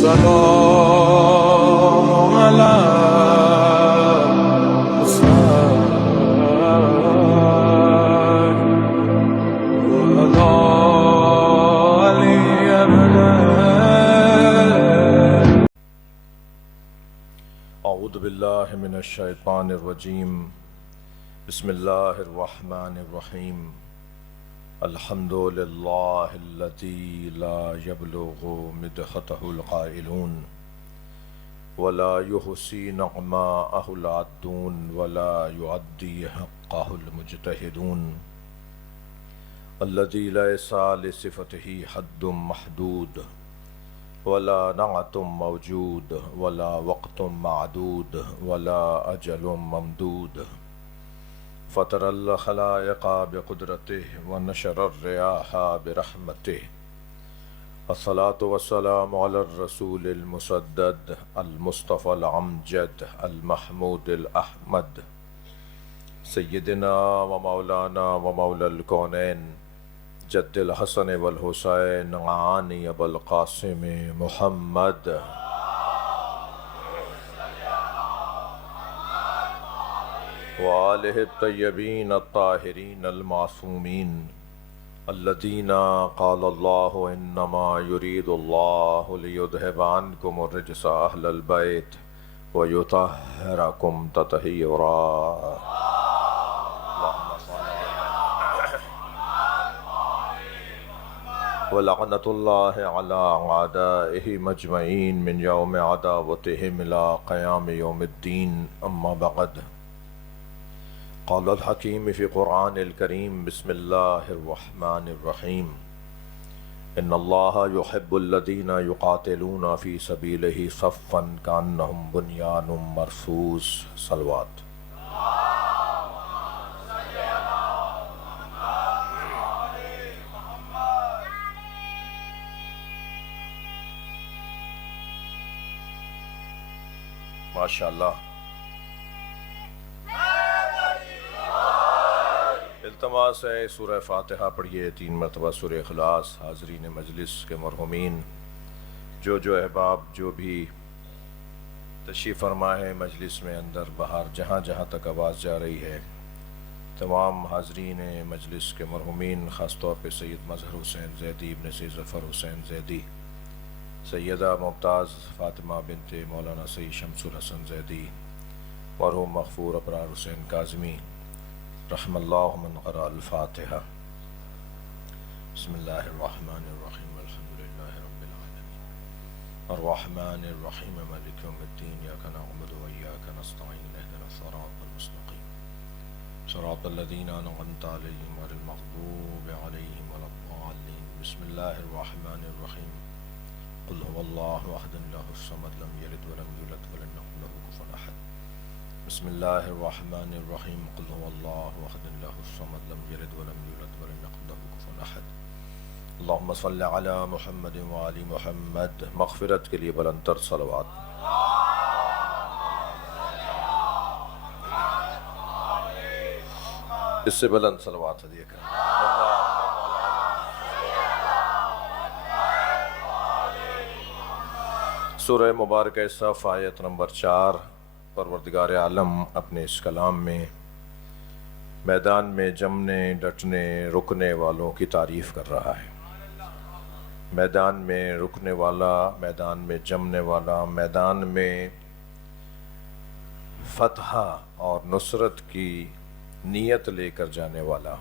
السلام على اعوذ باللہ من الشیطان الرجیم بسم اللہ الرحمن الرحیم الحمد للہ الذی لا یبلغ مدحتہ القائلون ولا یحصی نعماءہ العادون ولا یعدی حقہ المجتہدون الذی لیس لصفتہ حد محدود ولا نعت موجود ولا وقت معدود ولا اجل ممدود فطر الخلائق بقدرته ونشر الرياح برحمته الصلاة والسلام على الرسول المسدد المصطفى الامجد المحمود الاحمد سیدنا ومولانا ومولا الكونین جد الحسن والحسین عانی ابو القاسم محمد وآلہ الطیبین الطاہرین المعصومین الذین قال اللہ انما یرید اللہ لیذہب عنکم الرجس اہل البیت ویطہرکم تطہیرا ولعنت اللہ علی اعدائہ مجمعین من یوم عداوتہم الی قیام یوم الدین اما بعد قال الحکیم فی قرآن الکریم بسم اللہ الرحمن الرحیم ان اللہ یحب الذین یقاتلون فی سبیلہ صفا کانہم بنیان مرصوص صلوات ماشاءاللہ التماس ہے سورہ فاتحہ پڑھیے 3 مرتبہ سورہ اخلاص حاضرین مجلس کے مرحومین جو احباب جو بھی تشریف فرما ہے مجلس میں اندر باہر جہاں جہاں تک آواز جا رہی ہے تمام حاضرین مجلس کے مرحومین خاص طور پہ سید مظہر حسین زیدی ابن سید ظفر حسین زیدی سیدہ ممتاز فاطمہ بنت مولانا سید شمس الحسن زیدی مرحوم مغفور ابرار حسین کاظمی رحم اللہ من قرأ الفاتحہ بسم اللہ الرحمن الرحیم الحمد للہ رب العالمین الرحمن الرحیم مالک یوم الدین ایاک نعبد و ایاک نستعین اہدنا الصراط المستقیم صراط الذین انعمت علیہم غیر المغضوب علیہم ولا الضالین بسم اللہ الرحمن الرحیم قل هو الله احد الله الصمد لم يلد ولم يولد ولم يكن له كفوا احد بسم الله الرحمن الرحیم قل هو الله احد الله الصمد لم يلد ولم يولد ولم يكن له كفوا احد اللهم صل على محمد وآل محمد مغفرت کے لیے بلندتر صلوات اس سے بلند صلوات ہدیہ کریں سورہ مبارکہ صف آیت نمبر 4 پروردگار عالم اپنے اس کلام میں میدان میں جمنے ڈٹنے رکنے والوں کی تعریف کر رہا ہے میدان میں رکنے والا میدان میں جمنے والا میدان میں فتح اور نصرت کی نیت لے کر جانے والا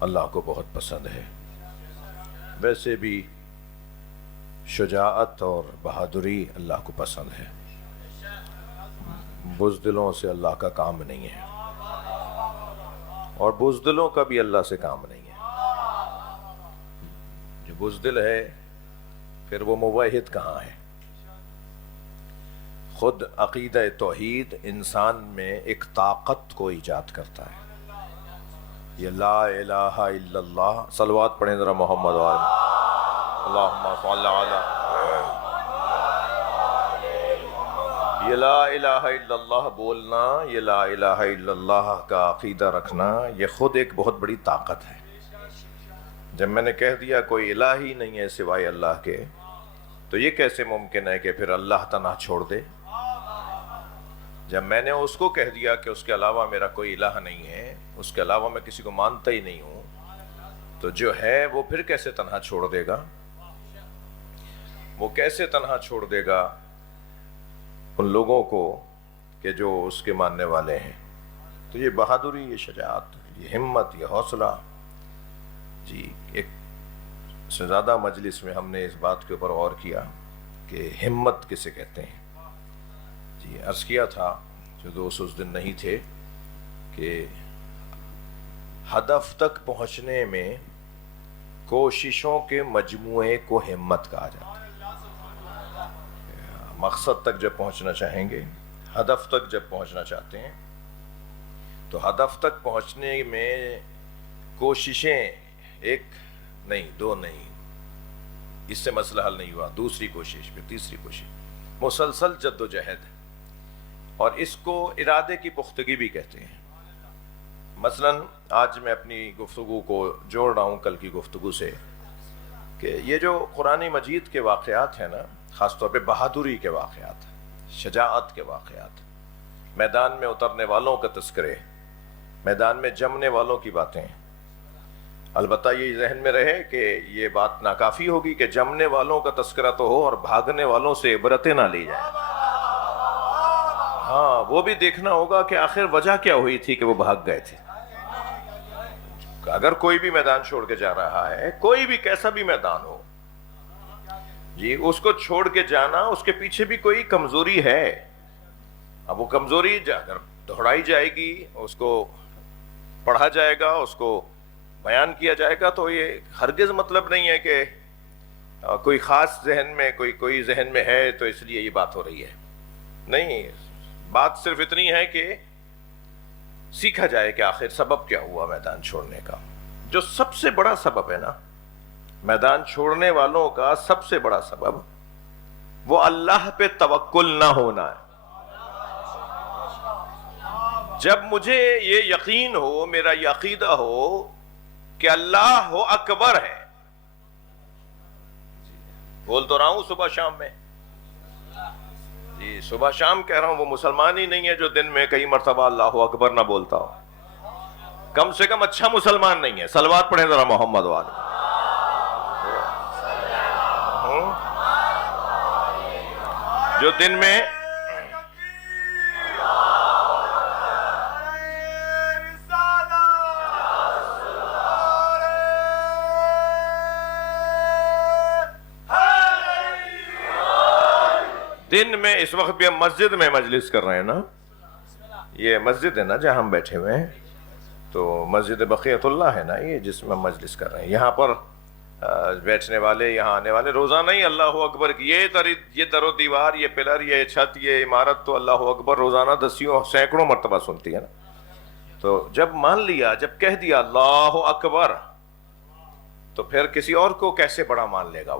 اللہ کو بہت پسند ہے ویسے بھی شجاعت اور بہادری اللہ کو پسند ہے بزدلوں سے اللہ کا کام نہیں ہے اور بزدلوں کا بھی اللہ سے کام نہیں ہے جو بزدل ہے پھر وہ موحد کہاں ہے خود عقیدہ توحید انسان میں ایک طاقت کو ایجاد کرتا ہے یہ لا الہ الا اللہ صلوات پڑھیں ذرا محمد وآلہ اللہم صل علی یہ لا الہ الا اللہ بولنا یہ لا الہ الا اللہ کا عقیدہ رکھنا یہ خود ایک بہت بڑی طاقت ہے جب میں نے کہہ دیا کوئی الہ ہی نہیں ہے سوائے اللہ کے تو یہ کیسے ممکن ہے کہ پھر اللہ تنہا چھوڑ دے؟ جب میں نے اس کو کہہ دیا کہ اس کے علاوہ میرا کوئی الہ نہیں ہے، اس کے علاوہ میں کسی کو مانتا ہی نہیں ہوں، تو جو ہے وہ پھر کیسے تنہا چھوڑ دے گا؟ وہ کیسے تنہا چھوڑ دے گا ان لوگوں کو کہ جو اس کے ماننے والے ہیں؟ تو یہ بہادری، یہ شجاعت، یہ ہمت، یہ حوصلہ، جی ایک سے زیادہ مجلس میں ہم نے اس بات کے اوپر غور کیا کہ ہمت کسے کہتے ہیں۔ جی عرض کیا تھا جو دوست اس دن نہیں تھے کہ ہدف تک پہنچنے میں کوششوں کے مجموعے کو ہمت کہا جاتا ہے۔ مقصد تک جب پہنچنا چاہیں گے، ہدف تک جب پہنچنا چاہتے ہیں، تو ہدف تک پہنچنے میں کوششیں ایک نہیں، دو نہیں، اس سے مسئلہ حل نہیں ہوا، دوسری کوشش، پھر تیسری کوشش، مسلسل جد و جہد، اور اس کو ارادے کی پختگی بھی کہتے ہیں۔ مثلا آج میں اپنی گفتگو کو جوڑ رہا ہوں کل کی گفتگو سے کہ یہ جو قرآن مجید کے واقعات ہیں نا، خاص طور پہ بہادری کے واقعات، شجاعت کے واقعات، میدان میں اترنے والوں کا تذکرے، میدان میں جمنے والوں کی باتیں، البتہ یہ ذہن میں رہے کہ یہ بات ناکافی ہوگی کہ جمنے والوں کا تذکرہ تو ہو اور بھاگنے والوں سے عبرتیں نہ لی جائیں۔ ہاں وہ بھی دیکھنا ہوگا کہ آخر وجہ کیا ہوئی تھی کہ وہ بھاگ گئے تھے۔ اگر کوئی بھی میدان چھوڑ کے جا رہا ہے، کوئی بھی کیسا بھی میدان ہو، جی اس کو چھوڑ کے جانا، اس کے پیچھے بھی کوئی کمزوری ہے۔ اب وہ کمزوری اگر دہرائی جائے گی، اس کو پڑھا جائے گا، اس کو بیان کیا جائے گا، تو یہ ہرگز مطلب نہیں ہے کہ کوئی خاص ذہن میں کوئی ذہن میں ہے تو اس لیے یہ بات ہو رہی ہے۔ نہیں، بات صرف اتنی ہے کہ سیکھا جائے کہ آخر سبب کیا ہوا میدان چھوڑنے کا۔ جو سب سے بڑا سبب ہے نا میدان چھوڑنے والوں کا، سب سے بڑا سبب وہ اللہ پہ توکل نہ ہونا ہے۔ جب مجھے یہ یقین ہو، میرا یہ عقیدہ ہو کہ اللہ ہو اکبر ہے، بول تو رہا ہوں صبح شام میں، جی صبح شام کہہ رہا ہوں، وہ مسلمان ہی نہیں ہے جو دن میں کئی مرتبہ اللہ اکبر نہ بولتا ہو، کم سے کم اچھا مسلمان نہیں ہے۔ صلوات پڑھیں ذرا محمد والے۔ جو دن میں اس وقت بھی ہم مسجد میں مجلس کر رہے ہیں نا، یہ مسجد ہے نا جہاں ہم بیٹھے ہوئے ہیں، تو مسجد بقیت اللہ ہے نا یہ جس میں ہم مجلس کر رہے ہیں۔ یہاں پر بیٹھنے والے، یہاں آنے والے روزانہ ہی اللہ اکبر کی یہ در و دیوار، یہ پلر، یہ چھت، یہ عمارت تو اللہ اکبر روزانہ دسیوں سینکڑوں مرتبہ سنتی ہے نا۔ تو جب مان لیا، جب کہہ دیا اللہ اکبر، تو پھر کسی اور کو کیسے بڑا مان لے گا؟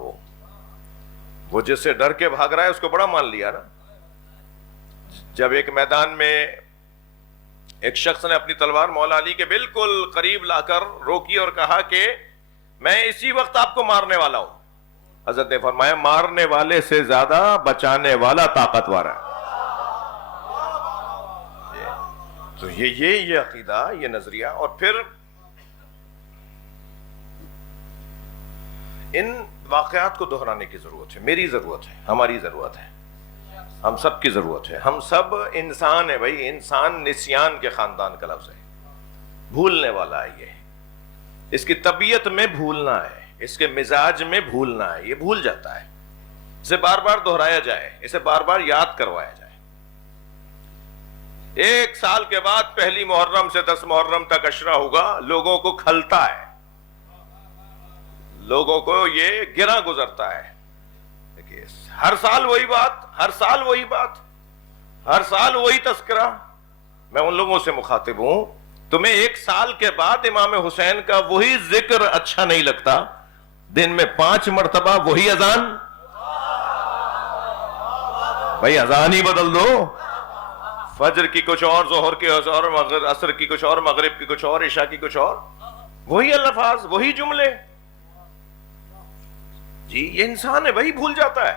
وہ جس سے ڈر کے بھاگ رہا ہے اس کو بڑا مان لیا نا۔ جب ایک میدان میں ایک شخص نے اپنی تلوار مولا علی کے بالکل قریب لا کر روکی اور کہا کہ میں اسی وقت آپ کو مارنے والا ہوں، حضرت نے فرمایا مارنے والے سے زیادہ بچانے والا طاقتور ہے۔ تو یہ عقیدہ، یہ نظریہ، اور پھر ان واقعات کو دہرانے کی ضرورت ہے، میری ضرورت ہے، ہماری ضرورت ہے، ہم سب کی ضرورت ہے۔ ہم سب انسان ہیں بھائی، انسان نسیان کے خاندان کا لفظ ہے، بھولنے والا ہے، یہ اس کی طبیعت میں بھولنا ہے، اس کے مزاج میں بھولنا ہے، یہ بھول جاتا ہے۔ اسے بار بار دہرایا جائے، اسے بار بار یاد کروایا جائے۔ ایک سال کے بعد پہلی محرم سے 10 محرم تک عشرہ ہوگا، لوگوں کو کھلتا ہے، لوگوں کو یہ گرا گزرتا ہے۔ دیکھیے ہر سال وہی بات، ہر سال وہی بات، ہر سال وہی تذکرہ۔ میں ان لوگوں سے مخاطب ہوں، تمہیں ایک سال کے بعد امام حسین کا وہی ذکر اچھا نہیں لگتا، دن میں 5 مرتبہ وہی اذان، بھائی اذان ہی بدل دو، فجر کی کچھ اور، ظہر کی کچھ اور، عصر کی کچھ اور، مغرب کی کچھ اور، عشاء کی کچھ اور، وہی الفاظ، وہی جملے۔ جی یہ انسان ہے وہی بھول جاتا ہے.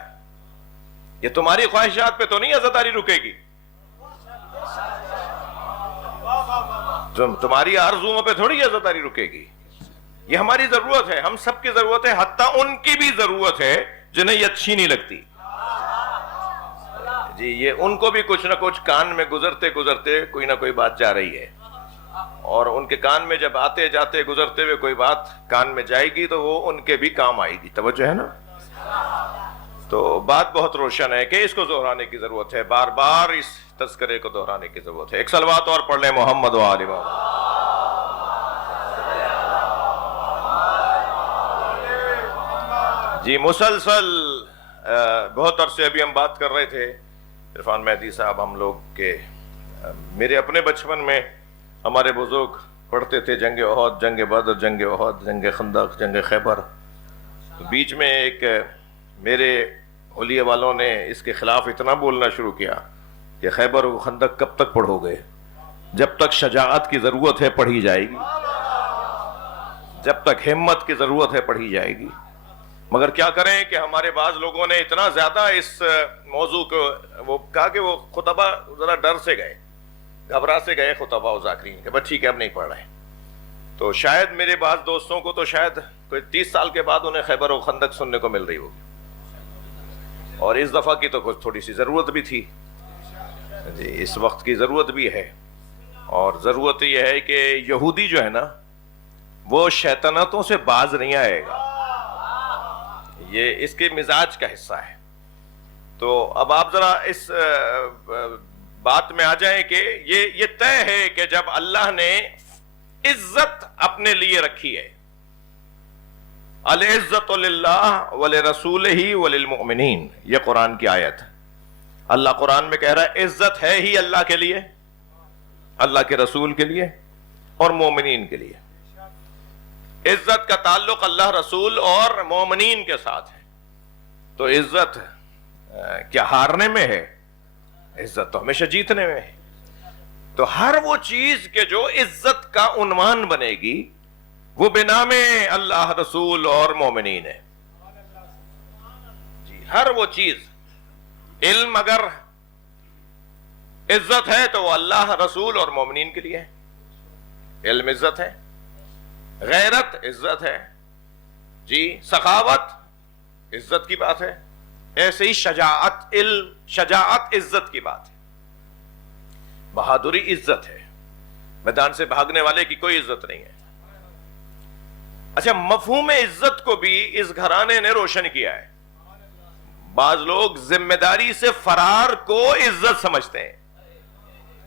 یہ تمہاری خواہشات پہ تو نہیں عزاداری رکے گی, تمہاری آرزوؤں پہ تھوڑی عزاداری رکے گی. یہ ہماری ضرورت ہے, ہم سب کی ضرورت ہے, حتیٰ ان کی بھی ضرورت ہے جنہیں یہ اچھی نہیں لگتی. جی یہ ان کو بھی کچھ نہ کچھ کان میں گزرتے گزرتے کوئی نہ کوئی بات جا رہی ہے, اور ان کے کان میں جب آتے جاتے گزرتے ہوئے کوئی بات کان میں جائے گی تو وہ ان کے بھی کام آئے گی. توجہ ہے نا؟ تو بات بہت روشن ہے کہ اس کو دہرانے کی ضرورت ہے, بار بار اس تذکرے کو دہرانے کی ضرورت ہے. ایک صلوات اور پڑھ لیں محمد و آل محمد. جی مسلسل بہت عرصے ابھی ہم بات کر رہے تھے عرفان مہدی صاحب, ہم لوگ کے میرے اپنے بچپن میں ہمارے بزرگ پڑھتے تھے جنگ احد, جنگ بدر, جنگ احد, جنگ خندق, جنگ خیبر. تو بیچ میں ایک میرے حلیے والوں نے اس کے خلاف اتنا بولنا شروع کیا کہ خیبر و خندق کب تک پڑھو گے, جب تک شجاعت کی ضرورت ہے پڑھی جائے گی, جب تک ہمت کی ضرورت ہے پڑھی جائے گی. مگر کیا کریں کہ ہمارے بعض لوگوں نے اتنا زیادہ اس موضوع کو وہ کہا کہ وہ خطبہ ذرا ڈر سے گئے, گھبرا سے گئے خطبہ و ذاکرین کہ بس ٹھیک ہے اب نہیں پڑھ رہے. تو شاید میرے بعض دوستوں کو تو شاید کوئی 30 سال کے بعد انہیں خیبر و خندق سننے کو مل رہی ہوگی, اور اس دفعہ کی تو کچھ تھوڑی سی ضرورت بھی تھی. جی اس وقت کی ضرورت بھی ہے, اور ضرورت یہ ہے کہ یہودی جو ہے نا وہ شیطنتوں سے باز نہیں آئے گا, یہ اس کے مزاج کا حصہ ہے. تو اب آپ ذرا اس بات میں آ جائیں کہ یہ طے ہے کہ جب اللہ نے عزت اپنے لیے رکھی ہے, العزت للہ ولرسولہ وللمؤمنین, یہ قرآن کی آیت ہے. اللہ قرآن میں کہہ رہا ہے عزت ہے ہی اللہ کے لیے, اللہ کے رسول کے لیے اور مومنین کے لیے. عزت کا تعلق اللہ رسول اور مومنین کے ساتھ ہے. تو عزت کیا ہارنے میں ہے؟ عزت تو ہمیشہ جیتنے میں ہے. تو ہر وہ چیز کے جو عزت کا عنوان بنے گی وہ بنام اللہ رسول اور مومنین ہے. جی ہر وہ چیز, علم اگر عزت ہے تو وہ اللہ رسول اور مومنین کے لیے ہے, علم عزت ہے, غیرت عزت ہے, جی سخاوت عزت کی بات ہے, ایسے ہی شجاعت, علم شجاعت عزت کی بات ہے, بہادری عزت ہے, میدان سے بھاگنے والے کی کوئی عزت نہیں ہے. اچھا مفہوم عزت کو بھی اس گھرانے نے روشن کیا ہے. بعض لوگ ذمہ داری سے فرار کو عزت سمجھتے ہیں,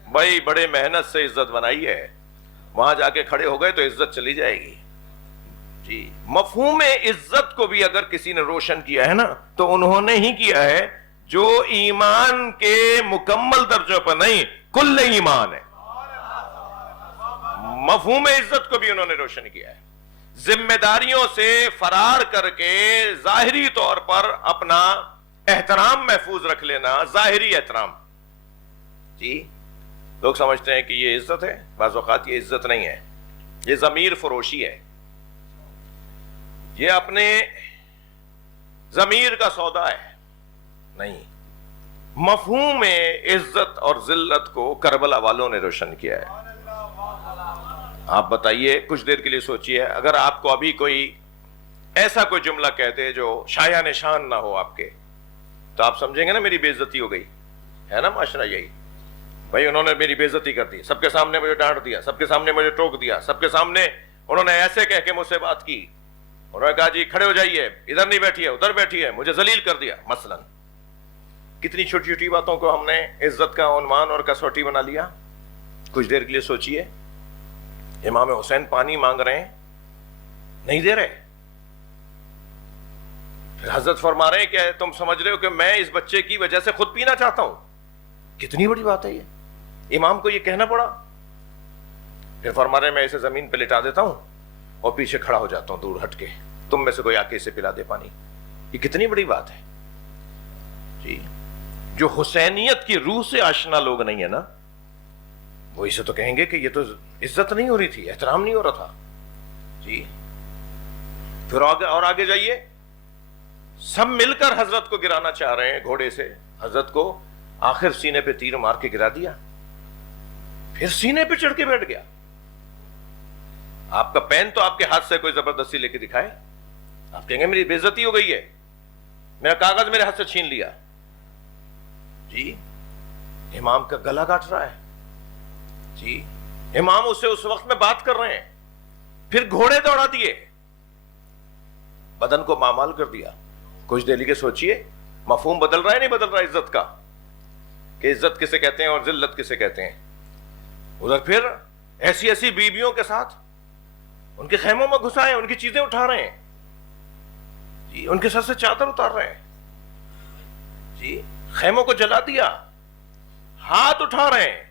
بھائی بڑے محنت سے عزت بنائی ہے, وہاں جا کے کھڑے ہو گئے تو عزت چلی جائے گی. جی مفہوم عزت کو بھی اگر کسی نے روشن کیا ہے نا تو انہوں نے ہی کیا ہے جو ایمان کے مکمل درجوں پر نہیں, کل ایمان ہے. مفہوم عزت کو بھی انہوں نے روشن کیا ہے. ذمہ داریوں سے فرار کر کے ظاہری طور پر اپنا احترام محفوظ رکھ لینا, ظاہری احترام. جی لوگ سمجھتے ہیں کہ یہ عزت ہے, بعض اوقات یہ عزت نہیں ہے, یہ ضمیر فروشی ہے, یہ اپنے ضمیر کا سودا ہے. نہیں, مفہوم عزت اور ذلت کو کربلا والوں نے روشن کیا ہے. آپ بتائیے, کچھ دیر کے لیے سوچئے, اگر آپ کو ابھی کوئی ایسا کوئی جملہ کہہ دے جو شایع نشان نہ ہو آپ کے, تو آپ سمجھیں گے نا میری بے عزتی ہو گئی ہے نا. معاشرہ یہی, بھائی انہوں نے میری بے عزتی کر دی, سب کے سامنے مجھے ڈانٹ دیا, سب کے سامنے مجھے ٹوک دیا, سب کے سامنے انہوں نے ایسے کہہ کے مجھ سے بات کی, انہوں نے کہا جی کھڑے ہو جائیے, ادھر نہیں بیٹھیے ادھر بیٹھیے, مجھے ذلیل کر دیا مثلا. کتنی چھوٹی چھوٹی باتوں کو ہم نے عزت کا عنوان اور کسوٹی بنا لیا. کچھ دیر کے لیے سوچئے, امام حسین پانی مانگ رہے ہیں, نہیں دے رہے, پھر حضرت فرما رہے ہیں کہ تم سمجھ رہے ہو کہ میں اس بچے کی وجہ سے خود پینا چاہتا ہوں. کتنی بڑی بات ہے یہ, امام کو یہ کہنا پڑا. پھر فرما رہے ہیں میں اسے زمین پہ لٹا دیتا ہوں اور پیچھے کھڑا ہو جاتا ہوں دور ہٹ کے, تم میں سے کوئی آ کے اسے پلا دے پانی. یہ کتنی بڑی بات ہے. جی جو حسینیت کی روح سے آشنا لوگ نہیں ہے نا, وہ اسے تو کہیں گے کہ یہ تو عزت نہیں ہو رہی تھی, احترام نہیں ہو رہا تھا. جی پھر آگے اور آگے جائیے, سب مل کر حضرت کو گرانا چاہ رہے ہیں گھوڑے سے. حضرت کو آخر سینے پہ تیر مار کے گرا دیا, پھر سینے پہ چڑھ کے بیٹھ گیا. آپ کا پین تو آپ کے ہاتھ سے کوئی زبردستی لے کے دکھائے, آپ کہیں گے میری بے عزتی ہو گئی ہے, میرا کاغذ میرے ہاتھ سے چھین لیا. جی امام کا گلا کاٹ رہا ہے, جی امام اسے اس وقت میں بات کر رہے ہیں, پھر گھوڑے دوڑا دیے, بدن کو مامال کر دیا. کچھ دیر کے سوچئے مفہوم بدل رہا ہے نہیں بدل رہا عزت کا, کہ عزت کسے کہتے ہیں اور ذلت کسے کہتے ہیں. ادھر پھر ایسی ایسی بیویوں کے ساتھ ان کے خیموں میں گھسائے, ان کی چیزیں اٹھا رہے ہیں, جی ان کے سر سے چادر اتار رہے ہیں, جی خیموں کو جلا دیا, ہاتھ اٹھا رہے ہیں.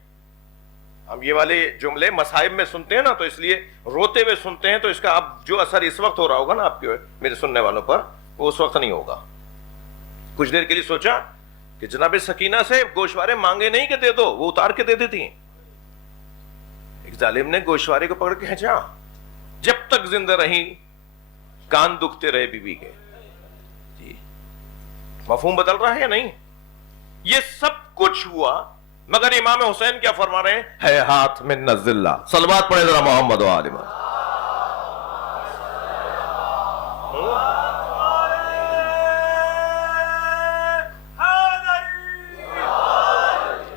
ہم یہ والے جملے مصائب میں سنتے ہیں نا, تو اس لیے روتے ہوئے سنتے ہیں, تو اس کا اب جو اثر اس وقت ہو رہا ہوگا نا آپ کے میرے سننے والوں پر, وہ اس وقت نہیں ہوگا. کچھ دیر کے لیے سوچا کہ جناب سکینہ سے گوشوارے مانگے نہیں کہ دے دو, وہ اتار کے دے دیتی ہیں. ایک ظالم نے گوشوارے کو پکڑ کے کھینچا, جب تک زندہ رہی کان دکھتے رہے بیوی کے. جی مفہوم بدل رہا ہے یا نہیں؟ یہ سب کچھ ہوا, مگر امام حسین کیا فرما رہے ہیں؟ ہے ہاتھ میں نزلہ. صلوات پڑھے ذرا محمد و آل محمد.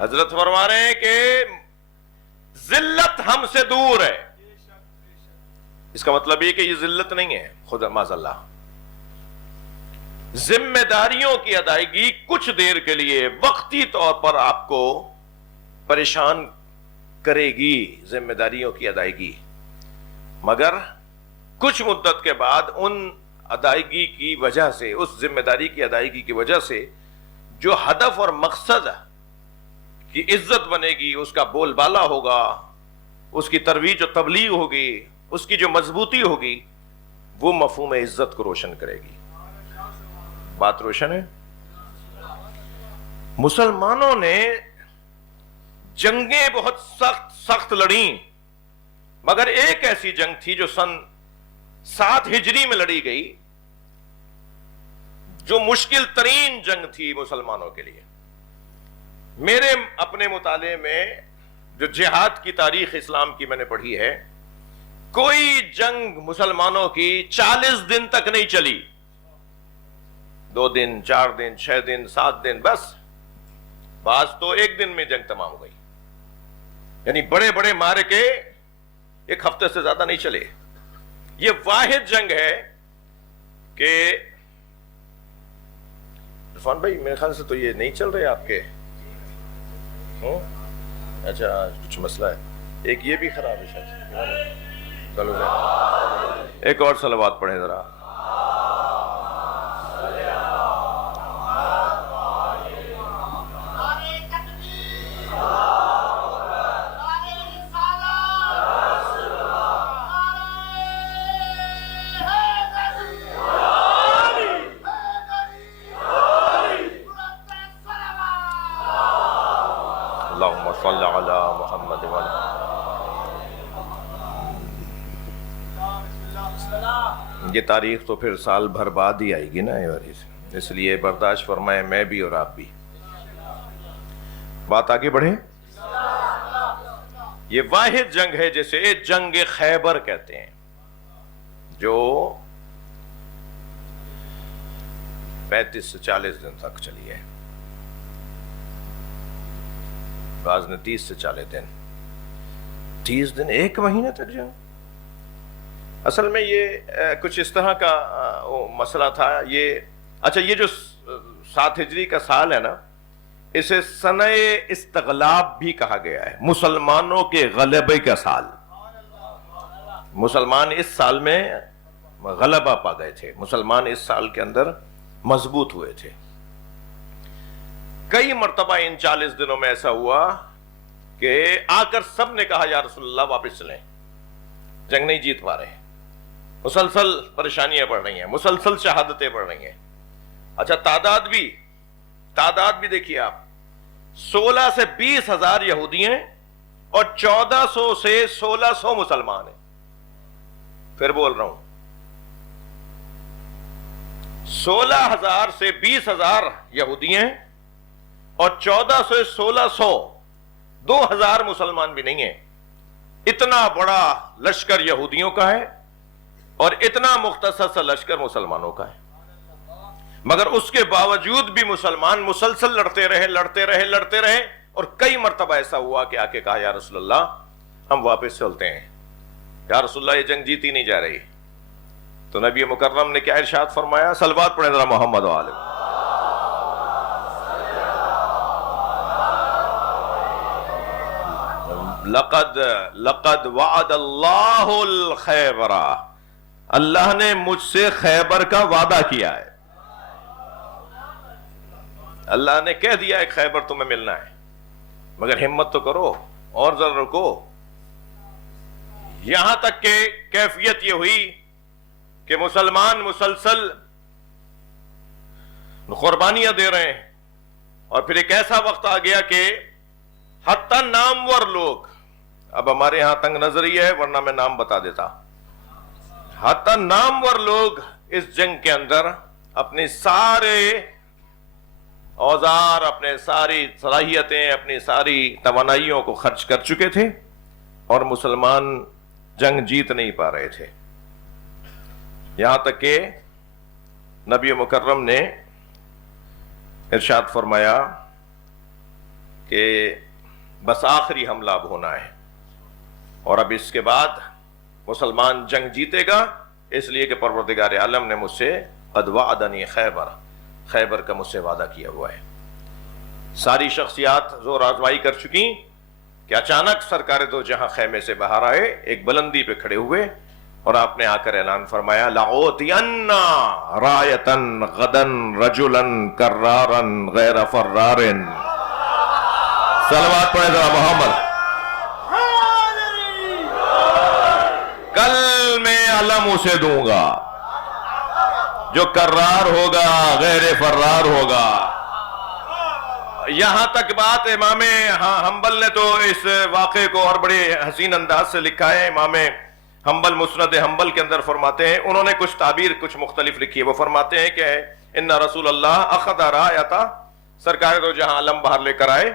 حضرت فرما رہے ہیں کہ ذلت ہم سے دور ہے. اس کا مطلب یہ کہ یہ ذلت نہیں ہے, خدا معاذ اللہ. ذمہ داریوں کی ادائیگی کچھ دیر کے لیے وقتی طور پر آپ کو پریشان کرے گی, ذمہ داریوں کی ادائیگی, مگر کچھ مدت کے بعد ان ادائیگی کی وجہ سے, اس ذمہ داری کی ادائیگی کی وجہ سے جو ہدف اور مقصد کی عزت بنے گی, اس کا بول بالا ہوگا, اس کی ترویج و تبلیغ ہوگی, اس کی جو مضبوطی ہوگی, وہ مفہوم عزت کو روشن کرے گی. بات روشن ہے؟ مسلمانوں نے جنگیں بہت سخت لڑیں, مگر ایک ایسی جنگ تھی جو سن 7 ہجری میں لڑی گئی, جو مشکل ترین جنگ تھی مسلمانوں کے لیے. میرے اپنے مطالعے میں جو جہاد کی تاریخ اسلام کی میں نے پڑھی ہے, کوئی جنگ مسلمانوں کی 40 دن تک نہیں چلی. 2 دن, 4 دن, 6 دن, 7 دن, بس. بعض تو 1 دن میں جنگ تمام ہو گئی. یعنی بڑے بڑے معرکے 1 ہفتے سے زیادہ نہیں چلے. یہ واحد جنگ ہے کہ عرفان بھائی میرے خیال سے تو یہ نہیں چل رہے آپ کے, اچھا کچھ مسئلہ ہے, ایک یہ بھی خراب ہے شاید. چلو ایک اور صلوات پڑھیں ذرا. اللہم صلی علی محمد و یہ تاریخ تو پھر سال بھر بعد ہی آئے گی نا, اس لیے برداشت فرمائیں میں بھی اور آپ بھی. بات آگے بڑھے. یہ واحد جنگ ہے جسے جنگ خیبر کہتے ہیں, جو 35 سے 40 دن تک چلی ہے. بعض نے 30 سے 40 دن, 30 دن, 1 مہینے تک جنگ. اصل میں یہ کچھ اس طرح کا مسئلہ تھا. یہ اچھا, یہ جو 7 ہجری کا سال ہے نا, اسے سنہ استغلاب بھی کہا گیا ہے, مسلمانوں کے غلبے کا سال. مسلمان اس سال میں غلبہ پا گئے تھے, مسلمان اس سال کے اندر مضبوط ہوئے تھے. کئی مرتبہ ان 40 دنوں میں ایسا ہوا کہ آ کر سب نے کہا یا رسول اللہ واپس چلیں, جنگ نہیں جیت پا رہے, مسلسل پریشانیاں بڑھ رہی ہیں, مسلسل شہادتیں بڑھ رہی ہیں. اچھا تعداد بھی دیکھیے آپ, 16 سے 20 ہزار یہودی ہیں اور 1400 سے 1600 مسلمان ہیں. پھر بول رہا ہوں, 16,000 سے 20,000 یہودی ہیں اور 1400 سے 1600 2,000 مسلمان بھی نہیں ہیں. اتنا بڑا لشکر یہودیوں کا ہے اور اتنا مختصر سا لشکر مسلمانوں کا ہے. مگر اس کے باوجود بھی مسلمان مسلسل لڑتے رہے اور کئی مرتبہ ایسا ہوا کہ آ کے کہا یا رسول اللہ ہم واپس چلتے ہیں، یا رسول اللہ یہ جنگ جیتی نہیں جا رہی. تو نبی مکرم نے کیا ارشاد فرمایا؟ صلوات پڑھیں ذرا محمد و آلہ. لقد وعد اللہ الخیبر، اللہ نے مجھ سے خیبر کا وعدہ کیا ہے. اللہ نے کہہ دیا ہے خیبر تمہیں ملنا ہے، مگر ہمت تو کرو اور ذرا رکو. یہاں تک کہ کیفیت یہ ہوئی کہ مسلمان مسلسل قربانیاں دے رہے ہیں، اور پھر ایک ایسا وقت آ گیا کہ حتی نامور لوگ، اب ہمارے یہاں تنگ نظری ہے ورنہ میں نام بتا دیتا، حتی نامور لوگ اس جنگ کے اندر اپنے سارے اوزار، اپنے ساری صلاحیتیں، اپنی ساری توانائیوں کو خرچ کر چکے تھے اور مسلمان جنگ جیت نہیں پا رہے تھے. یہاں تک کہ نبی مکرم نے ارشاد فرمایا کہ بس آخری حملہ اب ہونا ہے اور اب اس کے بعد مسلمان جنگ جیتے گا، اس لیے کہ پروردگار عالم نے مجھ سے قد وعدنی خیبر کا مجھ سے وعدہ کیا ہوا ہے. ساری شخصیات زور آزمائی کر چکی کہ اچانک سرکار دو جہاں خیمے سے باہر آئے، ایک بلندی پہ کھڑے ہوئے اور آپ نے آ کر اعلان فرمایا لَأُوتِيَنَّ رَایَةً غَدًا رَجُلًا كَرَّارًا غَيْرَ فَرَّارٍ. صلوات پڑھیں ذرا محمد. کل میں علم اسے دوں گا جو کرار ہوگا، غیر فرار ہوگا. یہاں تک بات امام حنبل نے تو اس واقعے کو اور بڑے حسین انداز سے لکھا ہے. امام حنبل مسند حنبل کے اندر فرماتے ہیں، انہوں نے کچھ تعبیر کچھ مختلف لکھی ہے. وہ فرماتے ہیں کہ ان رسول اللہ اخذ رایتا، سرکار دو جہاں علم باہر لے کر آئے،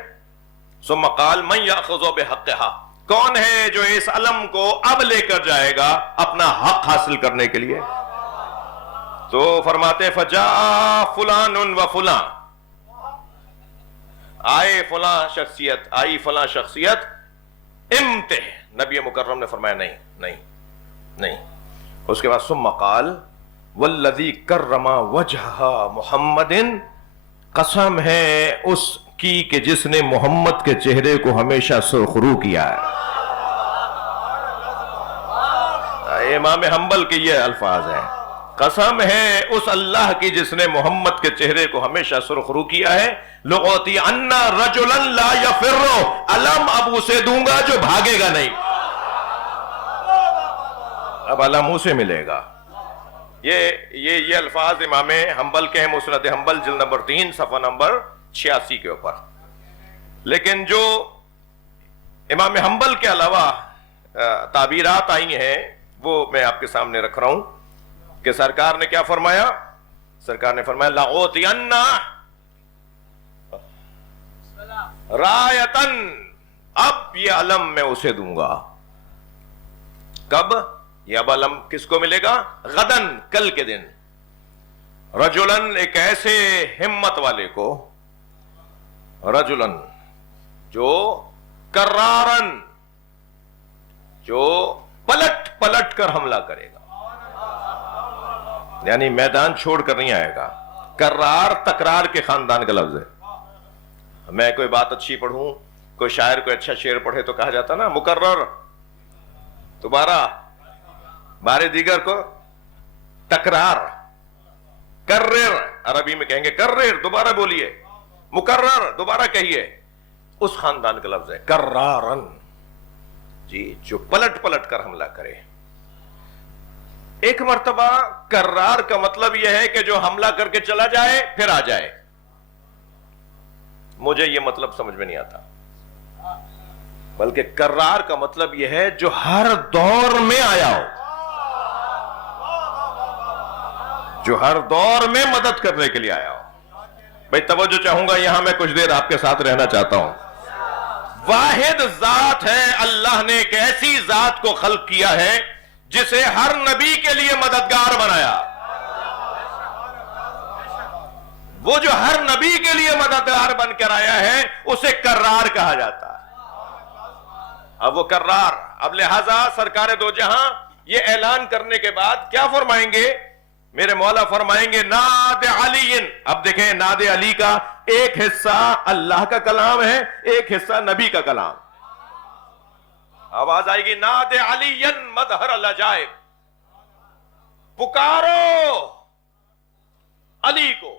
ثم قال من یاخذ بحقها، کون ہے جو اس علم کو اب لے کر جائے گا اپنا حق حاصل کرنے کے لیے؟ تو فرماتے فجاء فلان و فلان، آئے فلاں شخصیت، آئی فلاں شخصیت. امتح، نبی مکرم نے فرمایا نہیں نہیں نہیں. اس کے بعد ثم قال والذی کرم وجہ محمد، قسم ہے اس کی کہ جس نے محمد کے چہرے کو ہمیشہ سرخرو کیا ہے. امام حنبل کے یہ الفاظ ہیں، قسم ہے اس اللہ کی جس نے محمد کے چہرے کو ہمیشہ سرخرو کیا ہے. لَأُوتِيَنَّ رَجُلًا لَا يَفِرُّ، علم اب اسے دوں گا جو بھاگے گا نہیں، اب علم اسے ملے گا. یہ الفاظ امام حنبل کے ہیں، مسند حنبل جلد نمبر 3 صفحہ نمبر 86 کے اوپر. لیکن جو امام حنبل کے علاوہ تعبیرات آئی ہیں وہ میں آپ کے سامنے رکھ رہا ہوں کہ سرکار نے کیا فرمایا؟ سرکار نے فرمایا لَأُوتِيَنَّ رایتن، اب یہ علم میں اسے دوں گا. کب؟ یہ اب علم کس کو ملے گا؟ غدن، کل کے دن. رجلن، ایک ایسے ہمت والے کو، رجلن جو کرارن، جو پلٹ پلٹ کر حملہ کرے گا، یعنی میدان چھوڑ کر نہیں آئے گا. کرار تکرار کے خاندان کا لفظ ہے. میں کوئی بات اچھی پڑھوں، کوئی شاعر کوئی اچھا شعر پڑھے تو کہا جاتا نا مکرر، دوبارہ. بارے دیگر کو تکرار، کرر، عربی میں کہیں گے کرر، دوبارہ بولیے. مکرر، دوبارہ کہیے. اس خاندان کا لفظ ہے کرارن، جی، جو پلٹ پلٹ کر حملہ کرے. ایک مرتبہ کرار کا مطلب یہ ہے کہ جو حملہ کر کے چلا جائے پھر آ جائے. مجھے یہ مطلب سمجھ میں نہیں آتا، بلکہ کرار کا مطلب یہ ہے جو ہر دور میں آیا ہو، جو ہر دور میں مدد کرنے کے لیے آیا ہو. بھئی توجہ چاہوں گا یہاں میں کچھ دیر آپ کے ساتھ رہنا چاہتا ہوں. واحد ذات ہے. اللہ نے ایک ایسی ذات کو خلق کیا ہے جسے ہر نبی کے لیے مددگار بنایا. وہ جو ہر نبی کے لیے مددگار بن کر آیا ہے اسے کرار کہا جاتا ہے. اب وہ کرار، اب لہذا سرکار دو جہاں یہ اعلان کرنے کے بعد کیا فرمائیں گے؟ میرے مولا فرمائیں گے ناد علی. اب دیکھیں ناد علی کا ایک حصہ اللہ کا کلام ہے، ایک حصہ نبی کا کلام. آواز آئے گی ناد علی مظہر العجائب، پکارو علی کو.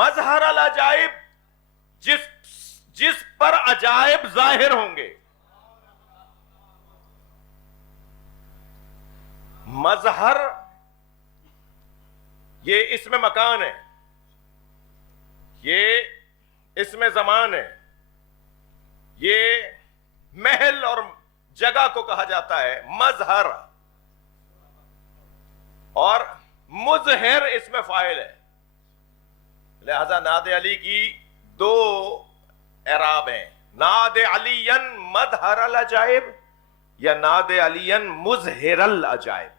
مظہر العجائب، جس پر عجائب ظاہر ہوں گے. مظہر یہ اسم مکان ہے، یہ اسم زمان ہے، یہ محل اور جگہ کو کہا جاتا ہے مظہر. اور مظہر اسم فاعل ہے. لہذا نعت علی کی دو اعراب ہیں، نعت علی مظہر العجائب یا نعت علی مظہر العجائب.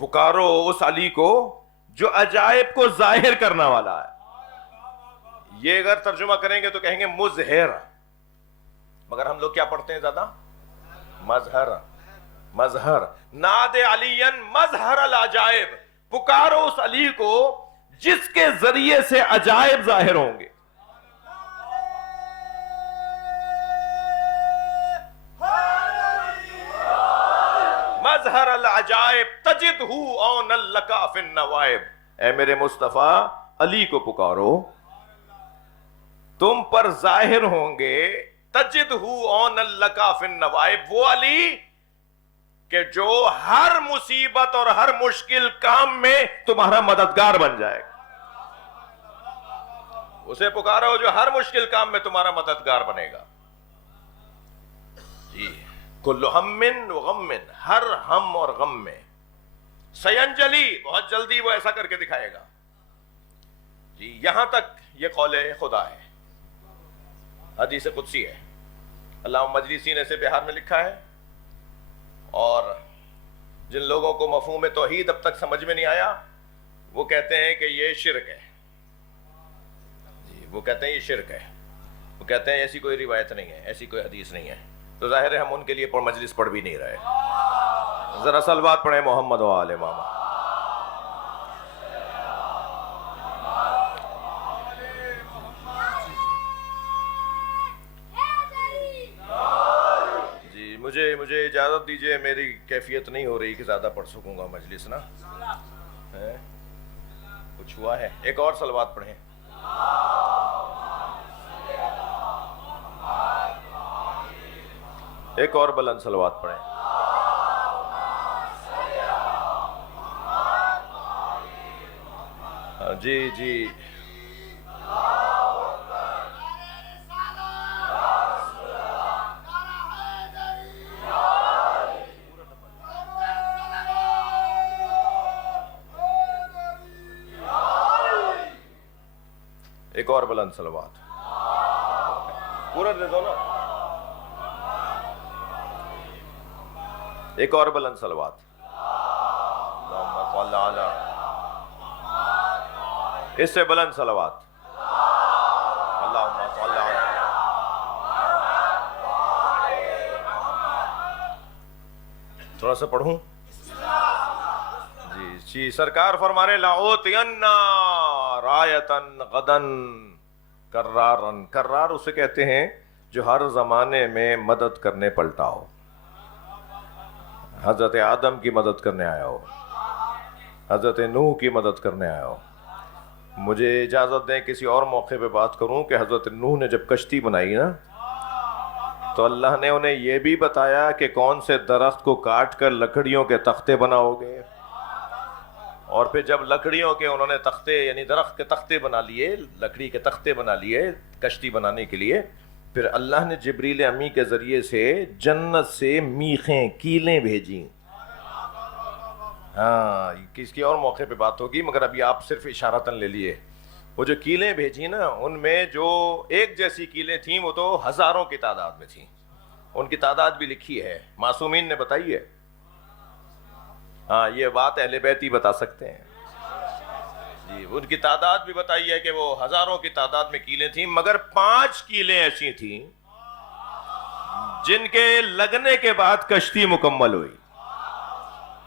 پکارو اس علی کو جو عجائب کو ظاہر کرنا والا ہے. یہ اگر ترجمہ کریں گے تو کہیں گے مظہر، مگر ہم لوگ کیا پڑھتے ہیں زیادہ؟ مظہر. مظہر نعت علی مظہر العجائب، پکارو اس علی کو جس کے ذریعے سے عجائب ظاہر ہوں گے. مظہر العجائب تجدہ اونا لک فی النوائب. اے میرے مصطفیٰ علی کو پکارو، تم پر ظاہر ہوں گے تجدہ اونا لک فی النوائب، وہ علی کہ جو ہر مصیبت اور ہر مشکل کام میں تمہارا مددگار بن جائے گا. اسے پکارو جو ہر مشکل کام میں تمہارا مددگار بنے گا. جی کل ہم و غم، ہر ہم اور غم میں سینجلی، بہت جلدی وہ ایسا کر کے دکھائے گا. جی یہاں تک یہ قول خدا ہے، حدیث قدسی ہے. علامہ مجلسی نے اسے بہار میں لکھا ہے. اور جن لوگوں کو مفہوم توحید اب تک سمجھ میں نہیں آیا وہ کہتے ہیں کہ یہ شرک ہے. جی وہ کہتے ہیں یہ شرک ہے. وہ کہتے ہیں ایسی کوئی روایت نہیں ہے، ایسی کوئی حدیث نہیں ہے. تو ظاہر ہے ہم ان کے لیے مجلس پڑھ بھی نہیں رہے. ذرا صلوات پڑھیں محمد و آل محمد. جی مجھے اجازت دیجئے، میری کیفیت نہیں ہو رہی کہ زیادہ پڑھ سکوں گا مجلس نا. کچھ ہوا ہے؟ ایک اور صلوات پڑھیں. ایک اور بلند صلوات پڑھیں. جی جی ایک اور بلند صلوات پورا دے دو نا. ایک اور بلند صلوات. اللہم صل علی، اس سے بلند صلوات. اللہم صل علی. تھوڑا سا پڑھوں. جی سرکار فرما رہے لَأُوتِيَنَّ رَایَةً غَدًا کرارن. کرار اسے کہتے ہیں جو ہر زمانے میں مدد کرنے پلٹا ہو. حضرت آدم کی مدد کرنے آیا ہو، حضرت نوح کی مدد کرنے آیا ہو. مجھے اجازت دیں کسی اور موقع پہ بات کروں کہ حضرت نوح نے جب کشتی بنائی نا تو اللہ نے انہیں یہ بھی بتایا کہ کون سے درخت کو کاٹ کر لکڑیوں کے تختے بناؤ گے. اور پھر جب لکڑیوں کے انہوں نے تختے یعنی درخت کے تختے بنا لیے، لکڑی کے تختے بنا لیے کشتی بنانے کے لیے، پھر اللہ نے جبریل امی کے ذریعے سے جنت سے میخیں کیلیں بھیجیں. ہاں کسی اور موقع پہ بات ہوگی، مگر ابھی آپ صرف اشارتاً لے لیے. وہ جو کیلیں بھیجی نا، ان میں جو ایک جیسی کیلیں تھیں وہ تو ہزاروں کی تعداد میں تھیں. ان کی تعداد بھی لکھی ہے، معصومین نے بتائی ہے. ہاں یہ بات اہل بیت ہی بتا سکتے ہیں. جی ان کی تعداد بھی بتائی ہے کہ وہ ہزاروں کی تعداد میں کیلیں تھیں، مگر 5 کیلیں ایسی تھیں جن کے لگنے کے بعد کشتی مکمل ہوئی.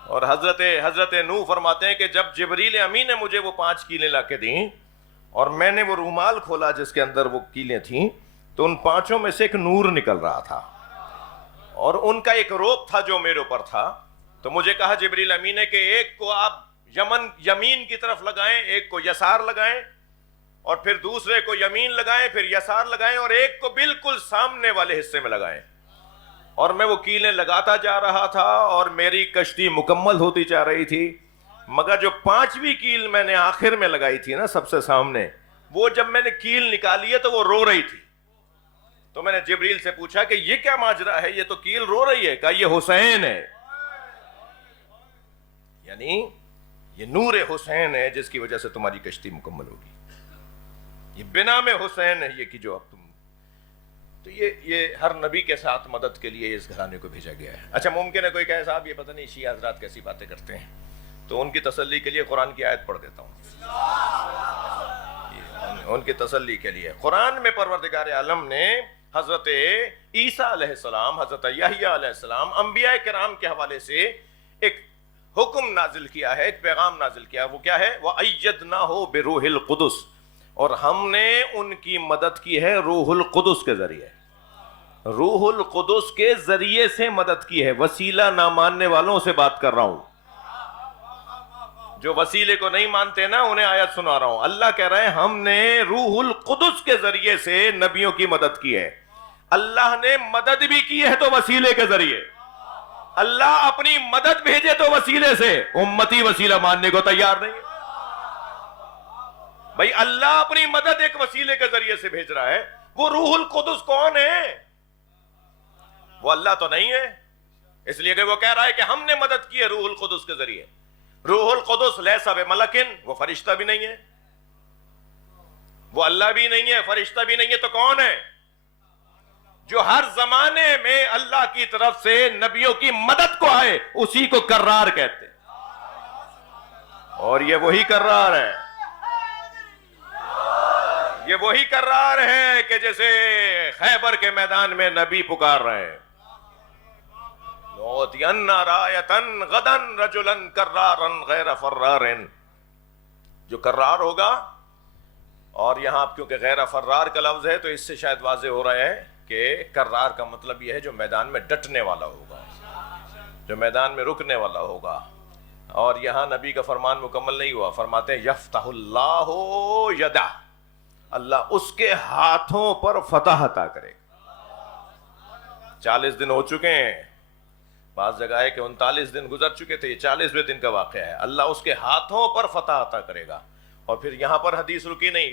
اور حضرت نوح فرماتے ہیں کہ جب جبریل امین نے مجھے وہ 5 کیلیں لا کے دیں اور میں نے وہ رومال کھولا جس کے اندر وہ کیلیں تھیں، تو ان 5 میں سے ایک نور نکل رہا تھا اور ان کا ایک روپ تھا جو میرے اوپر تھا. تو مجھے کہا جبریل امین نے کہ ایک کو آپ یمین کی طرف لگائیں، ایک کو یسار لگائیں، اور پھر دوسرے کو یمین لگائیں، پھر یسار لگائیں، اور ایک کو بالکل سامنے والے حصے میں لگائیں. اور میں وہ کیلیں لگاتا جا رہا تھا اور میری کشتی مکمل ہوتی جا رہی تھی. مگر جو 5ویں کیل میں نے آخر میں لگائی تھی نا سب سے سامنے، وہ جب میں نے کیل نکالی ہے تو وہ رو رہی تھی. تو میں نے جبریل سے پوچھا کہ یہ کیا ماجرا ہے، یہ تو کیل رو رہی ہے. کہا یہ حسین ہے، یعنی یہ نور حسین ہے جس کی وجہ سے تمہاری کشتی مکمل ہوگی. یہ بنا میں حسین ہے یہ کہ جو اب تم. تو یہ ہر نبی کے ساتھ مدد کے لیے اس گھرانے کو بھیجا گیا ہے. اچھا ممکن ہے کوئی کہے صاحب یہ پتہ نہیں شیعہ حضرات کیسی باتیں کرتے ہیں، تو ان کی تسلی کے لیے قرآن کی آیت پڑھ دیتا ہوں. ان کی تسلی کے لیے قرآن میں پروردگار عالم نے حضرت عیسیٰ علیہ السلام، حضرت یحییٰ علیہ السلام، انبیاء کرام کے حوالے سے ایک حکم نازل کیا ہے، ایک پیغام نازل کیا ہے. وہ کیا ہے؟ وَأَيَّدْنَاهُ بِرُوحِ الْقُدُسِ، اور ہم نے ان کی مدد کی ہے روح القدس کے ذریعے. روح القدس کے ذریعے سے مدد کی ہے. وسیلہ نہ ماننے والوں سے بات کر رہا ہوں، جو وسیلے کو نہیں مانتے نا انہیں آیت سنا رہا ہوں. اللہ کہہ رہے ہیں ہم نے روح القدس کے ذریعے سے نبیوں کی مدد کی ہے. اللہ نے مدد بھی کی ہے تو وسیلے کے ذریعے. اللہ اپنی مدد بھیجے تو وسیلے سے، امتی وسیلہ ماننے کو تیار نہیں ہے. بھائی اللہ اپنی مدد ایک وسیلے کے ذریعے سے بھیج رہا ہے. وہ روح القدس کون ہے؟ وہ اللہ تو نہیں ہے، اس لیے کہ وہ کہہ رہا ہے کہ ہم نے مدد کی ہے روح القدس کے ذریعے. روح القدس لیسا بملکن، وہ فرشتہ بھی نہیں ہے، وہ اللہ بھی نہیں ہے، فرشتہ بھی نہیں ہے. تو کون ہے؟ جو ہر زمانے میں اللہ کی طرف سے نبیوں کی مدد کو آئے اسی کو کرار کہتے ہیں. اور یہ وہی کرار ہے، یہ وہی کرار ہے کہ جیسے خیبر کے میدان میں نبی پکار رہے ہیں نُؤْتِيَنَّ رَایَةً غَدًا رَجُلًا كَرَّارًا غَيْرَ فَرَّارٍ. جو کرار ہوگا، اور یہاں کیونکہ غیر فرار کا لفظ ہے تو اس سے شاید واضح ہو رہا ہے کہ کرار کا مطلب یہ ہے جو میدان میں ڈٹنے والا ہوگا، جو میدان میں رکنے والا ہوگا. اور یہاں نبی کا فرمان مکمل نہیں ہوا. فرماتے ہیں یفتح اللہ یدہ، اللہ اس کے ہاتھوں پر فتح عطا کرے. 40 دن ہو چکے ہیں، بعض جگہ ہے کہ 39 دن گزر چکے تھے، یہ 40ویں دن کا واقعہ ہے. اللہ اس کے ہاتھوں پر فتح عطا کرے گا. اور پھر یہاں پر حدیث رکی نہیں،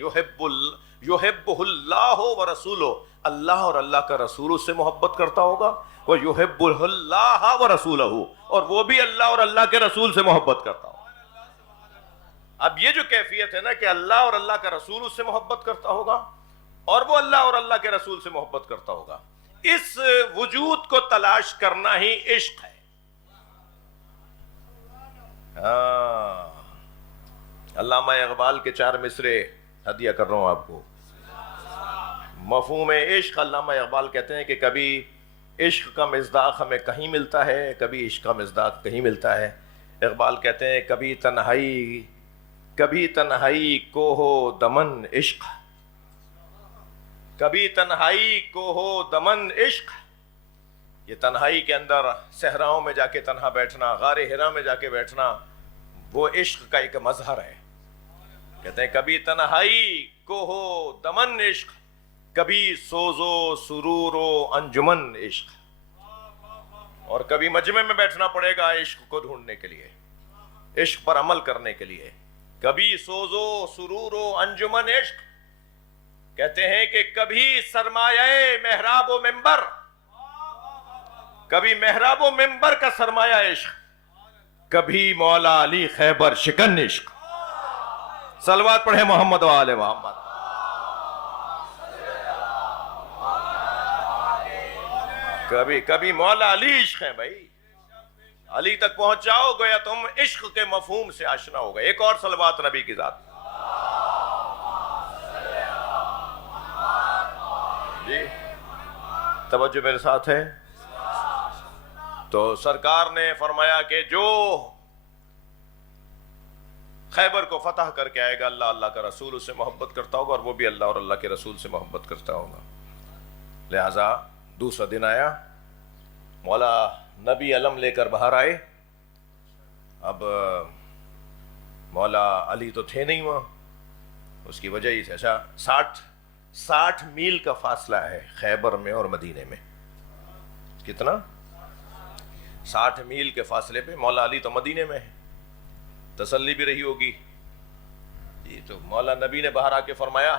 یحبہ اللہ ورسولہ، اللہ اور اللہ کا رسول اس سے محبت کرتا ہوگا. وَيُحِبُّهُ اللَّهَ وَرَسُولَهُ، اور وہ بھی اللہ اور اللہ کے رسول سے محبت کرتا ہوگا. اب یہ جو کیفیت ہے نا کہ اللہ اور اللہ کا رسول اس سے محبت کرتا ہوگا اور وہ اللہ اور اللہ کے رسول سے محبت کرتا ہوگا، اس وجود کو تلاش کرنا ہی عشق ہے. علامہ اقبال کے 4 مصرے ہدیہ کر رہا ہوں آپ کو. مفہوم عشق، علامہ اقبال کہتے ہیں کہ کبھی عشق کا مصداق ہمیں کہیں ملتا ہے، کبھی عشق کا مصداق کہیں ملتا ہے. اقبال کہتے ہیں کبھی تنہائی کو ہو دمن عشق، کبھی تنہائی کو ہو دمن عشق. یہ تنہائی کے اندر صحراؤں میں جا کے تنہا بیٹھنا، غار حرا میں جا کے بیٹھنا، وہ عشق کا ایک مظہر ہے. کہتے ہیں کبھی تنہائی کو ہو دمن عشق، کبھی سوز و سرور و انجمن عشق. اور کبھی مجمع میں بیٹھنا پڑے گا عشق کو ڈھونڈنے کے لیے، عشق پر عمل کرنے کے لیے. کبھی سوز و سرور و انجمن عشق. کہتے ہیں کہ کبھی سرمایہ محراب و منبر، کبھی محراب و منبر کا سرمایہ عشق، کبھی مولا علی خیبر شکن عشق. صلوات پڑھے محمد و آل محمد. کبھی مولا علی عشق ہے بھائی. علی تک پہنچ جاؤ گویا تم عشق کے مفہوم سے آشنا ہو گئے. ایک اور صلوات نبی کی ذات. جی توجہ میرے ساتھ ہے. تو سرکار نے فرمایا کہ جو خیبر کو فتح کر کے آئے گا اللہ اللہ کا رسول اس سے محبت کرتا ہوگا اور وہ بھی اللہ اور اللہ کے رسول سے محبت کرتا ہوگا. لہذا دوسرا دن آیا, مولا نبی علم لے کر باہر آئے. اب مولا علی تو تھے نہیں وہاں, اس کی وجہ ہی سے اچھا 60 میل کا فاصلہ ہے خیبر میں اور مدینے میں. کتنا؟ 60 میل کے فاصلے پہ مولا علی تو مدینے میں ہے. تسلی بھی رہی ہوگی جی. تو مولا نبی نے باہر آ کے فرمایا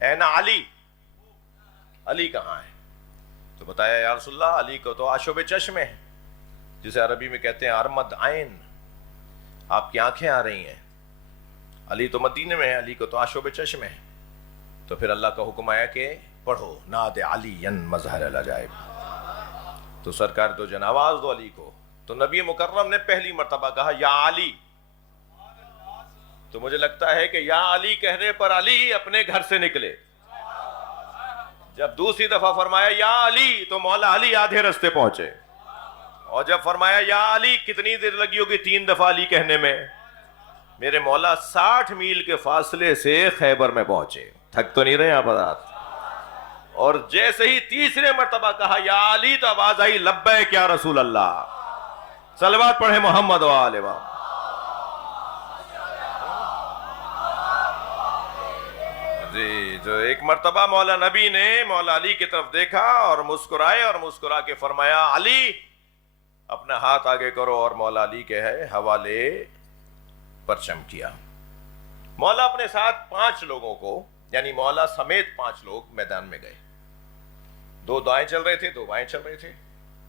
اے نا علی, علی کہاں ہے؟ تو بتایا یا رسول اللہ علی کو تو آشوب چشم ہے, جسے عربی میں کہتے ہیں ارمد عین, آپ کی آنکھیں آ رہی ہیں. علی تو مدینے میں ہے, علی کو تو آشوب چشم ہے. تو پھر اللہ کا حکم آیا کہ پڑھو ناد علی مظہر العجائب. تو سرکار دو جن آواز دو علی کو. تو نبی مکرم نے پہلی مرتبہ کہا یا علی. تو مجھے لگتا ہے کہ یا علی کہنے پر علی اپنے گھر سے نکلے. جب دوسری دفعہ فرمایا یا علی تو مولا علی آدھے رستے پہنچے. اور جب فرمایا یا علی کتنی دیر لگی ہوگی 3 دفعہ علی کہنے میں؟ میرے مولا 60 میل کے فاصلے سے خیبر میں پہنچے. تھک تو نہیں رہے آپ حضرات؟ اور جیسے ہی تیسرے مرتبہ کہا یا علی تو آواز آئی لبیک یا رسول اللہ. صلوات پڑھے محمد و آل محمد. جی جو ایک مرتبہ مولا نبی نے مولا علی کی طرف دیکھا اور مسکرائے اور مسکرا کے فرمایا علی اپنا ہاتھ آگے کرو, اور مولا علی کے حوالے پرچم کیا. مولا اپنے ساتھ 5 لوگوں کو یعنی مولا سمیت 5 لوگ میدان میں گئے. 2 دائیں چل رہے تھے, 2 بائیں چل رہے تھے,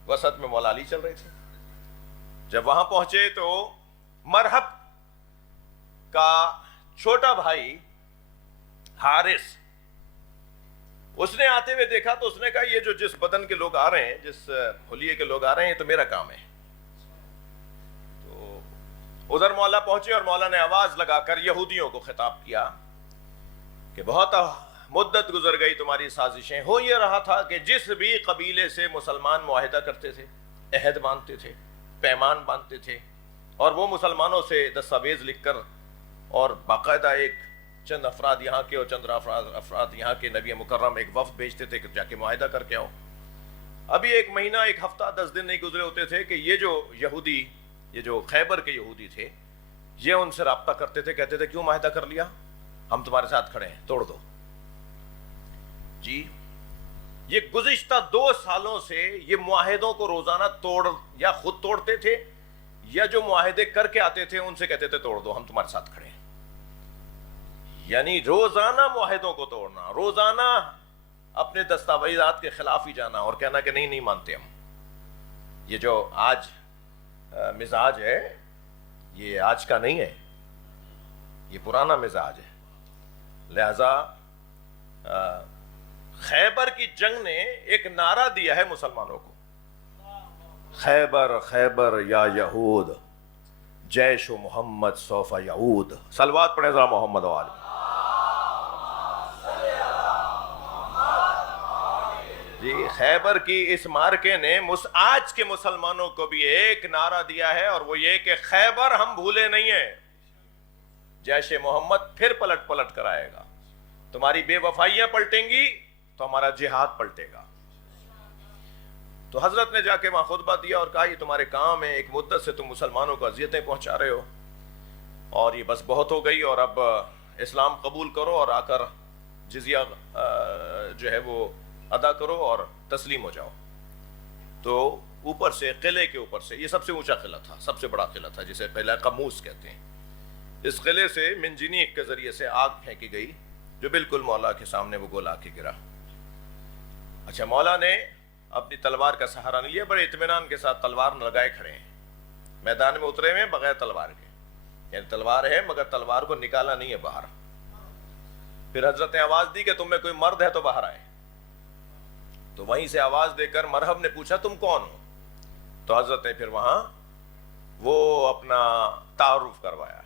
وسط میں مولا علی چل رہے تھے. جب وہاں پہنچے تو مرحب کا چھوٹا بھائی حارث, اس نے آتے ہوئے دیکھا تو اس نے کہا یہ جو جس بدن کے لوگ آ رہے ہیں, جس حلیے کے لوگ آ رہے ہیں, تو میرا کام ہے. تو ادھر مولا پہنچے اور مولا نے آواز لگا کر یہودیوں کو خطاب کیا کہ بہت مدت گزر گئی تمہاری سازشیں. ہو یہ رہا تھا کہ جس بھی قبیلے سے مسلمان معاہدہ کرتے تھے, عہد باندھتے تھے, پیمان باندھتے تھے, اور وہ مسلمانوں سے دستاویز لکھ کر اور باقاعدہ ایک چند افراد یہاں کے اور چند افراد یہاں کے, نبی مکرم ایک وفد بھیجتے تھے کہ جا کے معاہدہ کر کے آؤ. ابھی 1 مہینہ 1 ہفتہ 10 دن نہیں گزرے ہوتے تھے کہ یہ جو یہودی, یہ جو خیبر کے یہودی تھے, یہ ان سے رابطہ کرتے تھے, کہتے تھے کیوں معاہدہ کر لیا, ہم تمہارے ساتھ کھڑے ہیں, توڑ دو. جی یہ گزشتہ 2 سالوں سے یہ معاہدوں کو روزانہ یا خود توڑتے تھے یا جو معاہدے کر کے آتے تھے ان سے کہتے تھے توڑ دو, ہم تمہارے ساتھ کھڑے ہیں. یعنی روزانہ معاہدوں کو توڑنا, روزانہ اپنے دستاویزات کے خلاف ہی جانا اور کہنا کہ نہیں مانتے ہم. یہ جو آج مزاج ہے یہ آج کا نہیں ہے, یہ پرانا مزاج ہے. لہذا خیبر کی جنگ نے ایک نعرہ دیا ہے مسلمانوں کو, خیبر خیبر یا یہود جیش و محمد سوف یعود. صلوات پڑھیں ذرا محمد و آل. جی خیبر کی اس مارکے نے آج کے مسلمانوں کو بھی ایک نعرہ دیا ہے, اور وہ یہ کہ خیبر ہم بھولے نہیں ہیں, جیش محمد پھر پلٹ کر آئے گا. تمہاری بے وفائیاں پلٹیں گی تو ہمارا جہاد پلٹے گا. تو حضرت نے جا کے وہاں خطبہ دیا اور کہا یہ تمہارے کام ہے, ایک مدت سے تم مسلمانوں کو اذیتیں پہنچا رہے ہو اور یہ بس بہت ہو گئی, اور اب اسلام قبول کرو اور آ کر جزیہ جو ہے وہ ادا کرو اور تسلیم ہو جاؤ. تو اوپر سے قلعے کے اوپر سے, یہ سب سے اونچا قلعہ تھا, سب سے بڑا قلعہ تھا جسے قلعہ قموس کہتے ہیں, اس قلعے سے منجنیق کے ذریعے سے آگ پھینکی گئی جو بالکل مولا کے سامنے وہ گولا کے گرا. مولا نے اپنی تلوار کا سہارا نہیں لیا, بڑے اطمینان کے ساتھ تلوار لگائے کھڑے ہیں. میدان میں اترے ہوئے بغیر تلوار کے، یعنی تلوار ہے مگر تلوار کو نکالا نہیں ہے باہر. پھر حضرت نے آواز دی کہ تم میں کوئی مرد ہے تو باہر آئے. تو وہیں سے آواز دے کر مرحب نے پوچھا تم کون ہو؟ تو حضرت نے پھر وہاں وہ اپنا تعارف کروایا،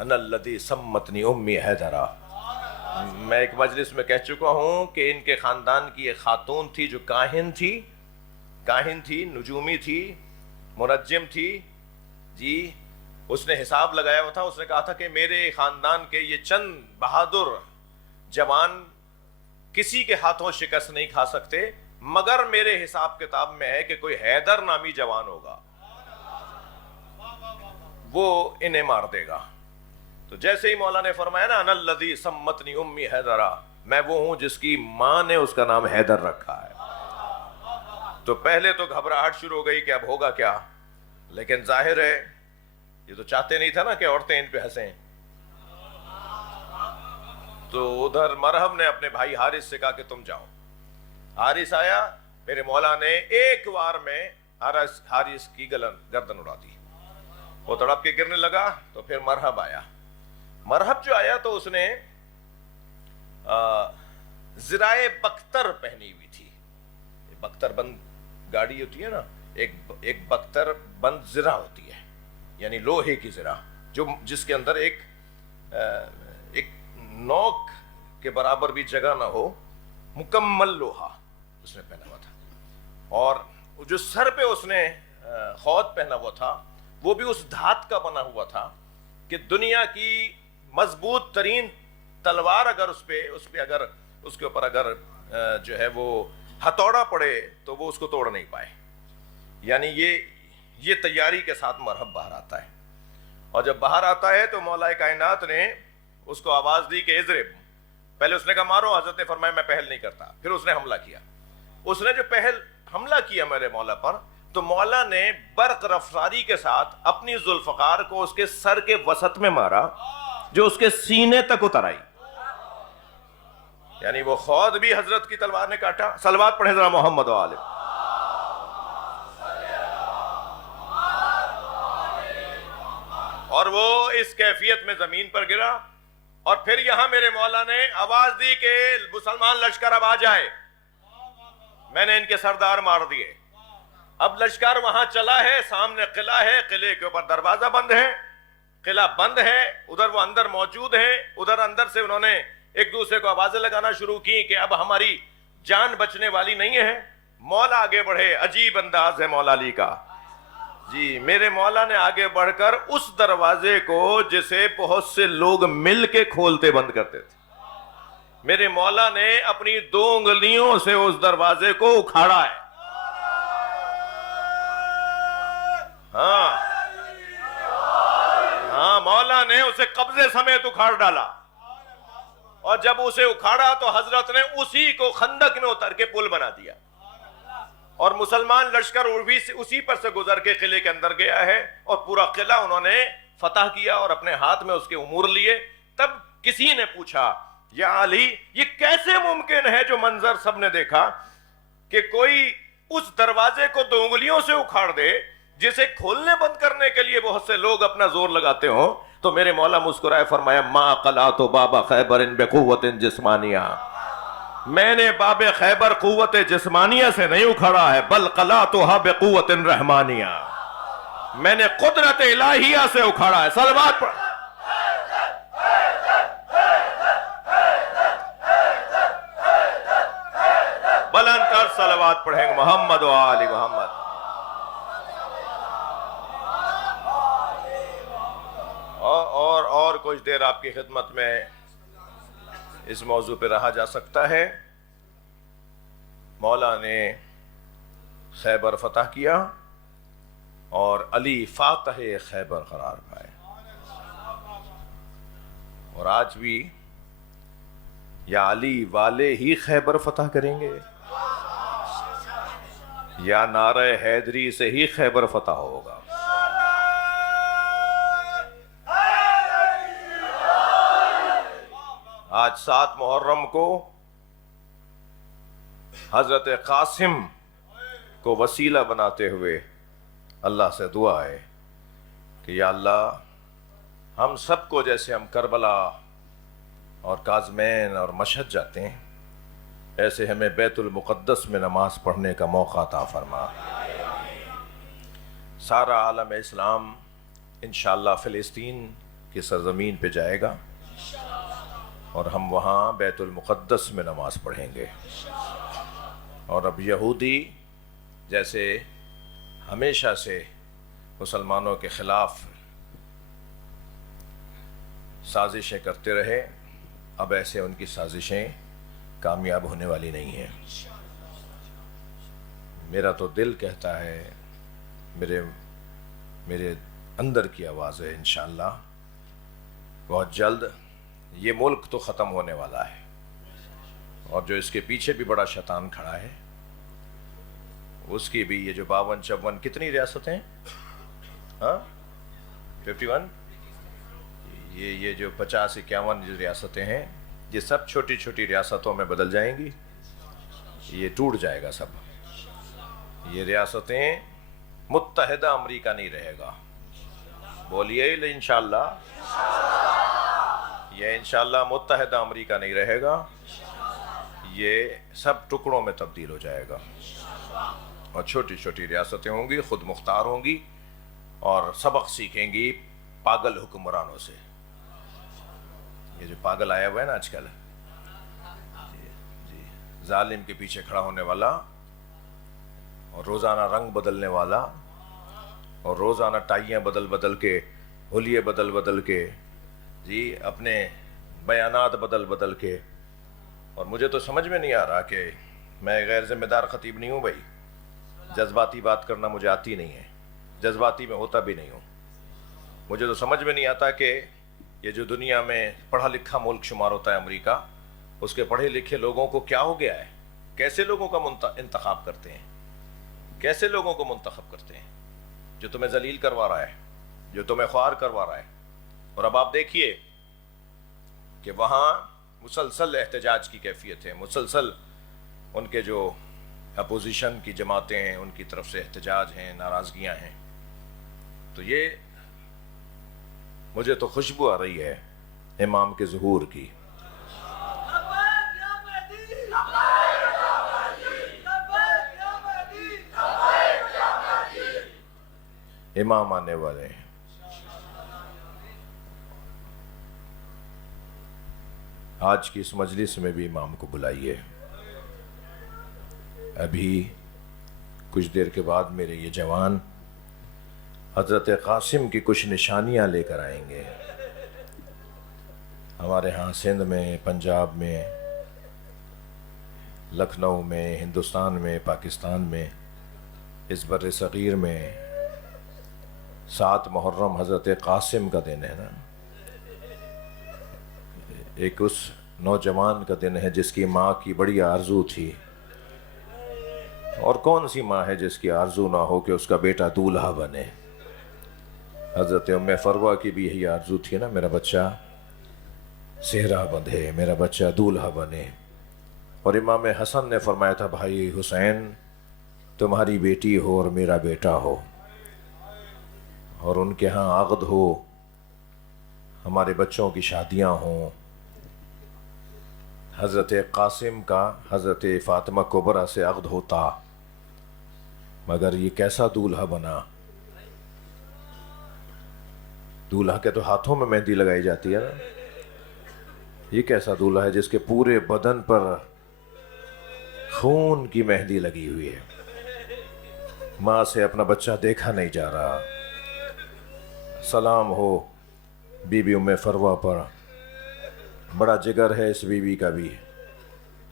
انا الذی سمتنی امی حیدرہ. میں ایک مجلس میں کہہ چکا ہوں کہ ان کے خاندان کی ایک خاتون تھی جو کاہن تھی، نجومی تھی، منجم تھی جی. اس نے حساب لگایا ہوا تھا. اس نے کہا تھا کہ میرے خاندان کے یہ چند بہادر جوان کسی کے ہاتھوں شکست نہیں کھا سکتے، مگر میرے حساب کتاب میں ہے کہ کوئی حیدر نامی جوان ہوگا وہ انہیں مار دے گا. تو جیسے ہی مولا نے فرمایا نا انا الذی سمتنی امی حیدرہ، میں وہ ہوں جس کی ماں نے اس کا نام حیدر رکھا ہے. تو پہلے تو گھبراہٹ شروع ہو گئی کہ اب ہوگا کیا، لیکن ظاہر ہے یہ تو چاہتے نہیں تھا نا کہ عورتیں ان پہ ہنسیں. تو ادھر مرحب نے اپنے بھائی حارث سے کہا کہ تم جاؤ. حارث آیا، میرے مولا نے ایک وار میں حارث کی گردن اڑا دی. وہ تڑپ کے گرنے لگا. تو پھر مرحب آیا. مرحب جو آیا تو اس نے زرائے بختر پہنی ہوئی تھی. بختر بند گاڑی ہوتی ہے نا، ایک بختر بند زرہ ہوتی ہے، یعنی لوہے کی زرہ جس کے اندر ایک نوک کے برابر بھی جگہ نہ ہو، مکمل لوہا اس نے پہنا ہوا تھا. اور جو سر پہ اس نے خود پہنا ہوا تھا وہ بھی اس دھات کا بنا ہوا تھا کہ دنیا کی مضبوط ترین تلوار اگر اس کے اوپر اگر جو ہے وہ ہتھوڑا پڑے تو وہ اس کو توڑ نہیں پائے. یعنی یہ تیاری کے ساتھ مرحب باہر آتا ہے. اور جب باہر آتا ہے تو مولا کائنات نے اس کو آواز دی کہ اضرب. پہلے اس نے کہا مارو. حضرت نے فرمایا میں پہل نہیں کرتا. پھر اس نے حملہ کیا. اس نے جو پہل حملہ کیا میرے مولا پر، تو مولا نے برق رفتاری کے ساتھ اپنی ذوالفقار کو اس کے سر کے وسط میں مارا جو اس کے سینے تک اتر آئی. یعنی وہ خود بھی حضرت کی تلوار نے کاٹا. صلوات پڑھیں ذرا محمد و آلہ. اور وہ اس کیفیت میں زمین پر گرا. اور پھر یہاں میرے مولا نے آواز دی کہ مسلمان لشکر اب آ جائے. میں نے ان کے سردار مار دیے. اب لشکر وہاں چلا ہے، سامنے قلعہ ہے، قلعے کے اوپر دروازہ بند ہے، قلعہ بند ہے. ادھر وہ اندر موجود ہیں. ادھر اندر سے انہوں نے ایک دوسرے کو آوازیں لگانا شروع کی کہ اب ہماری جان بچنے والی نہیں ہے. مولا آگے بڑھے. عجیب انداز ہے مولا علی کا جی. میرے مولا نے آگے بڑھ کر اس دروازے کو جسے بہت سے لوگ مل کے کھولتے بند کرتے تھے، میرے مولا نے اپنی 2 انگلیوں سے اس دروازے کو اکھاڑا ہے. ہاں مولا نے اسے قبضے سمیت اکھاڑ ڈالا. اور جب اسے اکھاڑا تو حضرت نے اسی کو خندق میں اتر کے پل بنا دیا. اور مسلمان لشکر اسی پر سے گزر کے قلعے کے اندر گیا ہے اور پورا قلعہ انہوں نے فتح کیا اور اپنے ہاتھ میں اس کے امور لیے. تب کسی نے پوچھا یا علی یہ کیسے ممکن ہے جو منظر سب نے دیکھا کہ کوئی اس دروازے کو 2 انگلیوں سے اکھاڑ دے جسے کھولنے بند کرنے کے لیے بہت سے لوگ اپنا زور لگاتے ہوں. تو میرے مولا مسکرائے فرمایا ما قلعت باب خیبر بقوت جسمانیہ. میں نے باب خیبر قوت جسمانیہ سے نہیں اکھاڑا ہے، بل قلعتها بقوت رحمانیہ. میں نے قدرت الہیہ سے اکھاڑا ہے. صلوات پڑھ. بلند کر صلوات پڑھیں گے محمد و آل محمد. اور کچھ دیر آپ کی خدمت میں اس موضوع پہ رہا جا سکتا ہے. مولا نے خیبر فتح کیا اور علی فاتح خیبر قرار پائے. اور آج بھی یا علی والے ہی خیبر فتح کریں گے یا نعرہ حیدری سے ہی خیبر فتح ہوگا. آج 7 محرم کو حضرت قاسم کو وسیلہ بناتے ہوئے اللہ سے دعا ہے کہ یا اللہ ہم سب کو جیسے ہم کربلا اور کاظمین اور مشہد جاتے ہیں ایسے ہمیں بیت المقدس میں نماز پڑھنے کا موقع عطا فرما۔ سارا عالم اسلام انشاءاللہ فلسطین کی سرزمین پہ جائے گا اور ہم وہاں بیت المقدس میں نماز پڑھیں گے۔ اور اب یہودی جیسے ہمیشہ سے مسلمانوں کے خلاف سازشیں کرتے رہے، اب ایسے ان کی سازشیں کامیاب ہونے والی نہیں ہیں۔ میرا تو دل کہتا ہے، میرے اندر کی آواز ہے، انشاءاللہ بہت جلد یہ ملک تو ختم ہونے والا ہے، اور جو اس کے پیچھے بھی بڑا شیطان کھڑا ہے اس کی بھی یہ جو 52-54 کتنی ریاستیں، 51، یہ جو 50-51 جو ریاستیں ہیں یہ سب چھوٹی چھوٹی ریاستوں میں بدل جائیں گی، یہ ٹوٹ جائے گا سب، یہ ریاستیں متحدہ امریکہ نہیں رہے گا۔ بولیے انشاءاللہ، یہ انشاءاللہ متحدہ امریکہ نہیں رہے گا، یہ سب ٹکڑوں میں تبدیل ہو جائے گا، اور چھوٹی چھوٹی ریاستیں ہوں گی، خود مختار ہوں گی، اور سبق سیکھیں گی پاگل حکمرانوں سے۔ یہ جو پاگل آیا ہوا ہے نا آج کل، جی ظالم کے پیچھے کھڑا ہونے والا، اور روزانہ رنگ بدلنے والا، اور روزانہ ٹائیاں بدل بدل کے، ہولیے بدل بدل کے، جی اپنے بیانات بدل بدل کے۔ اور مجھے تو سمجھ میں نہیں آ رہا کہ میں غیر ذمہ دار خطیب نہیں ہوں بھائی، جذباتی بات کرنا مجھے آتی نہیں ہے، جذباتی میں ہوتا بھی نہیں ہوں۔ مجھے تو سمجھ میں نہیں آتا کہ یہ جو دنیا میں پڑھا لکھا ملک شمار ہوتا ہے امریکہ، اس کے پڑھے لکھے لوگوں کو کیا ہو گیا ہے؟ کیسے لوگوں کا انتخاب کرتے ہیں؟ کیسے لوگوں کو منتخب کرتے ہیں؟ جو تمہیں ذلیل کروا رہا ہے، جو تمہیں خوار کروا رہا ہے۔ اور اب آپ دیکھیے کہ وہاں مسلسل احتجاج کی کیفیت ہے، مسلسل ان کے جو اپوزیشن کی جماعتیں ہیں ان کی طرف سے احتجاج ہیں، ناراضگیاں ہیں۔ تو یہ مجھے تو خوشبو آ رہی ہے امام کے ظہور کی۔ امام آنے والے ہیں۔ آج کی اس مجلس میں بھی امام کو بلائیے۔ ابھی کچھ دیر کے بعد میرے یہ جوان حضرت قاسم کی کچھ نشانیاں لے کر آئیں گے۔ ہمارے ہاں سندھ میں، پنجاب میں، لکھنؤ میں، ہندوستان میں، پاکستان میں، اس بر صغیر میں 7 محرم حضرت قاسم کا دن ہے نا، ایک اس نوجوان کا دن ہے جس کی ماں کی بڑی آرزو تھی، اور کون سی ماں ہے جس کی آرزو نہ ہو کہ اس کا بیٹا دولہا بنے؟ حضرت ام فروہ کی بھی یہی آرزو تھی نا، میرا بچہ صحرا بندھے، میرا بچہ دولہا بنے۔ اور امام حسن نے فرمایا تھا بھائی حسین تمہاری بیٹی ہو اور میرا بیٹا ہو، اور ان کے ہاں عقد ہو، ہمارے بچوں کی شادیاں ہوں۔ حضرت قاسم کا حضرت فاطمہ کبریٰ سے عقد ہوتا، مگر یہ کیسا دولہا بنا؟ دولہا کے تو ہاتھوں میں مہندی لگائی جاتی ہے نا، یہ کیسا دولہا ہے جس کے پورے بدن پر خون کی مہندی لگی ہوئی ہے؟ ماں سے اپنا بچہ دیکھا نہیں جا رہا۔ سلام ہو بی بی ام فروہ پر، بڑا جگر ہے اس بی بی کا بھی۔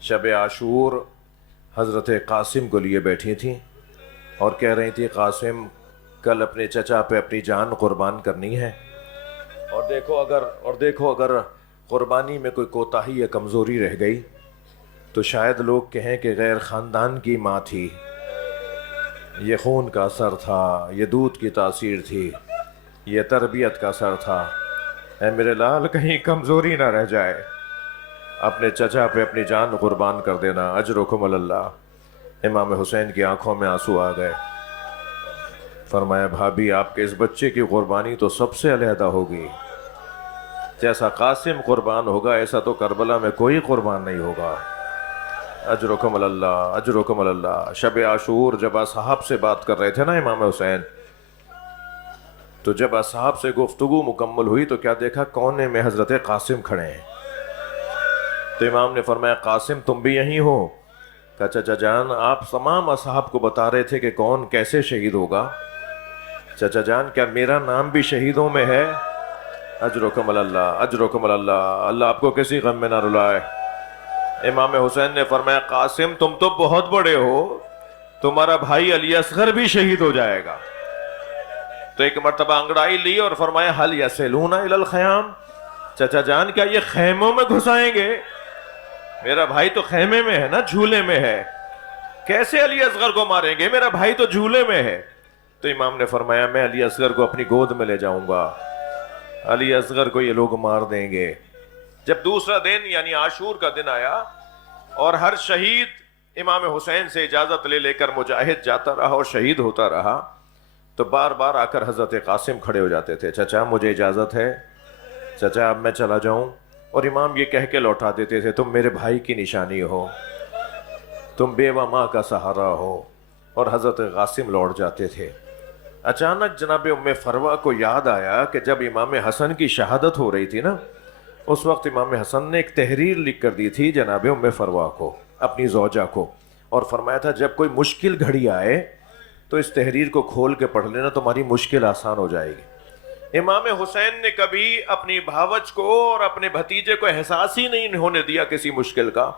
شب عاشور حضرت قاسم کو لیے بیٹھی تھیں اور کہہ رہی تھی قاسم کل اپنے چچا پہ اپنی جان قربان کرنی ہے، اور دیکھو اگر قربانی میں کوئی کوتاہی یا کمزوری رہ گئی تو شاید لوگ کہیں کہ غیر خاندان کی ماں تھی، یہ خون کا اثر تھا، یہ دودھ کی تاثیر تھی، یہ تربیت کا اثر تھا۔ اے میرے لال کہیں کمزوری نہ رہ جائے، اپنے چچا پہ اپنی جان قربان کر دینا، اجرکم اللہ۔ امام حسین کی آنکھوں میں آنسو آ گئے۔ فرمایا بھابھی آپ کے اس بچے کی قربانی تو سب سے علیحدہ ہوگی، جیسا قاسم قربان ہوگا ایسا تو کربلا میں کوئی قربان نہیں ہوگا۔ اجرکم اللہ، اجرکم اللہ۔ شب عاشور جب اصحاب سے بات کر رہے تھے نا امام حسین، تو جب اصحاب سے گفتگو مکمل ہوئی تو کیا دیکھا، کونے میں حضرت قاسم کھڑے ہیں۔ تو امام نے فرمایا قاسم تم بھی یہیں ہو؟ کہا چچا جان آپ تمام اصحاب کو بتا رہے تھے کہ کون کیسے شہید ہوگا، چچا جان کیا میرا نام بھی شہیدوں میں ہے؟ اجرکم اللہ، اجرکم اللہ، اللہ آپ کو کسی غم میں نہ رلائے۔ امام حسین نے فرمایا قاسم تم تو بہت بڑے ہو، تمہارا بھائی علی اصغر بھی شہید ہو جائے گا۔ تو ایک مرتبہ انگڑائی لی اور فرمایا حل یسلون الی الخیام، چچا جان کیا یہ خیموں میں گھسائیں گے؟ میرا بھائی تو خیمے میں ہے نا، جھولے میں ہے، کیسے علی اصغر کو ماریں گے؟ میرا بھائی تو جھولے میں ہے۔ تو امام نے فرمایا میں علی اصغر کو اپنی گود میں لے جاؤں گا، علی اصغر کو یہ لوگ مار دیں گے۔ جب دوسرا دن یعنی عاشور کا دن آیا اور ہر شہید امام حسین سے اجازت لے لے کر مجاہد جاتا رہا اور شہید ہوتا رہا، تو بار بار آ کر حضرت قاسم کھڑے ہو جاتے تھے، چچا مجھے اجازت ہے، چچا اب میں چلا جاؤں، اور امام یہ کہہ کے لوٹا دیتے تھے تم میرے بھائی کی نشانی ہو، تم بیوہ ماں کا سہارا ہو، اور حضرت قاسم لوٹ جاتے تھے۔ اچانک جناب ام فروہ کو یاد آیا کہ جب امام حسن کی شہادت ہو رہی تھی نا، اس وقت امام حسن نے ایک تحریر لکھ کر دی تھی جناب ام فروہ کو، اپنی زوجہ کو، اور فرمایا تھا جب کوئی مشکل گھڑی آئے تو اس تحریر کو کھول کے پڑھ لینا، تمہاری مشکل آسان ہو جائے گی۔ امام حسین نے کبھی اپنی بھاوج کو اور اپنے بھتیجے کو احساس ہی نہیں ہونے دیا کسی مشکل کا،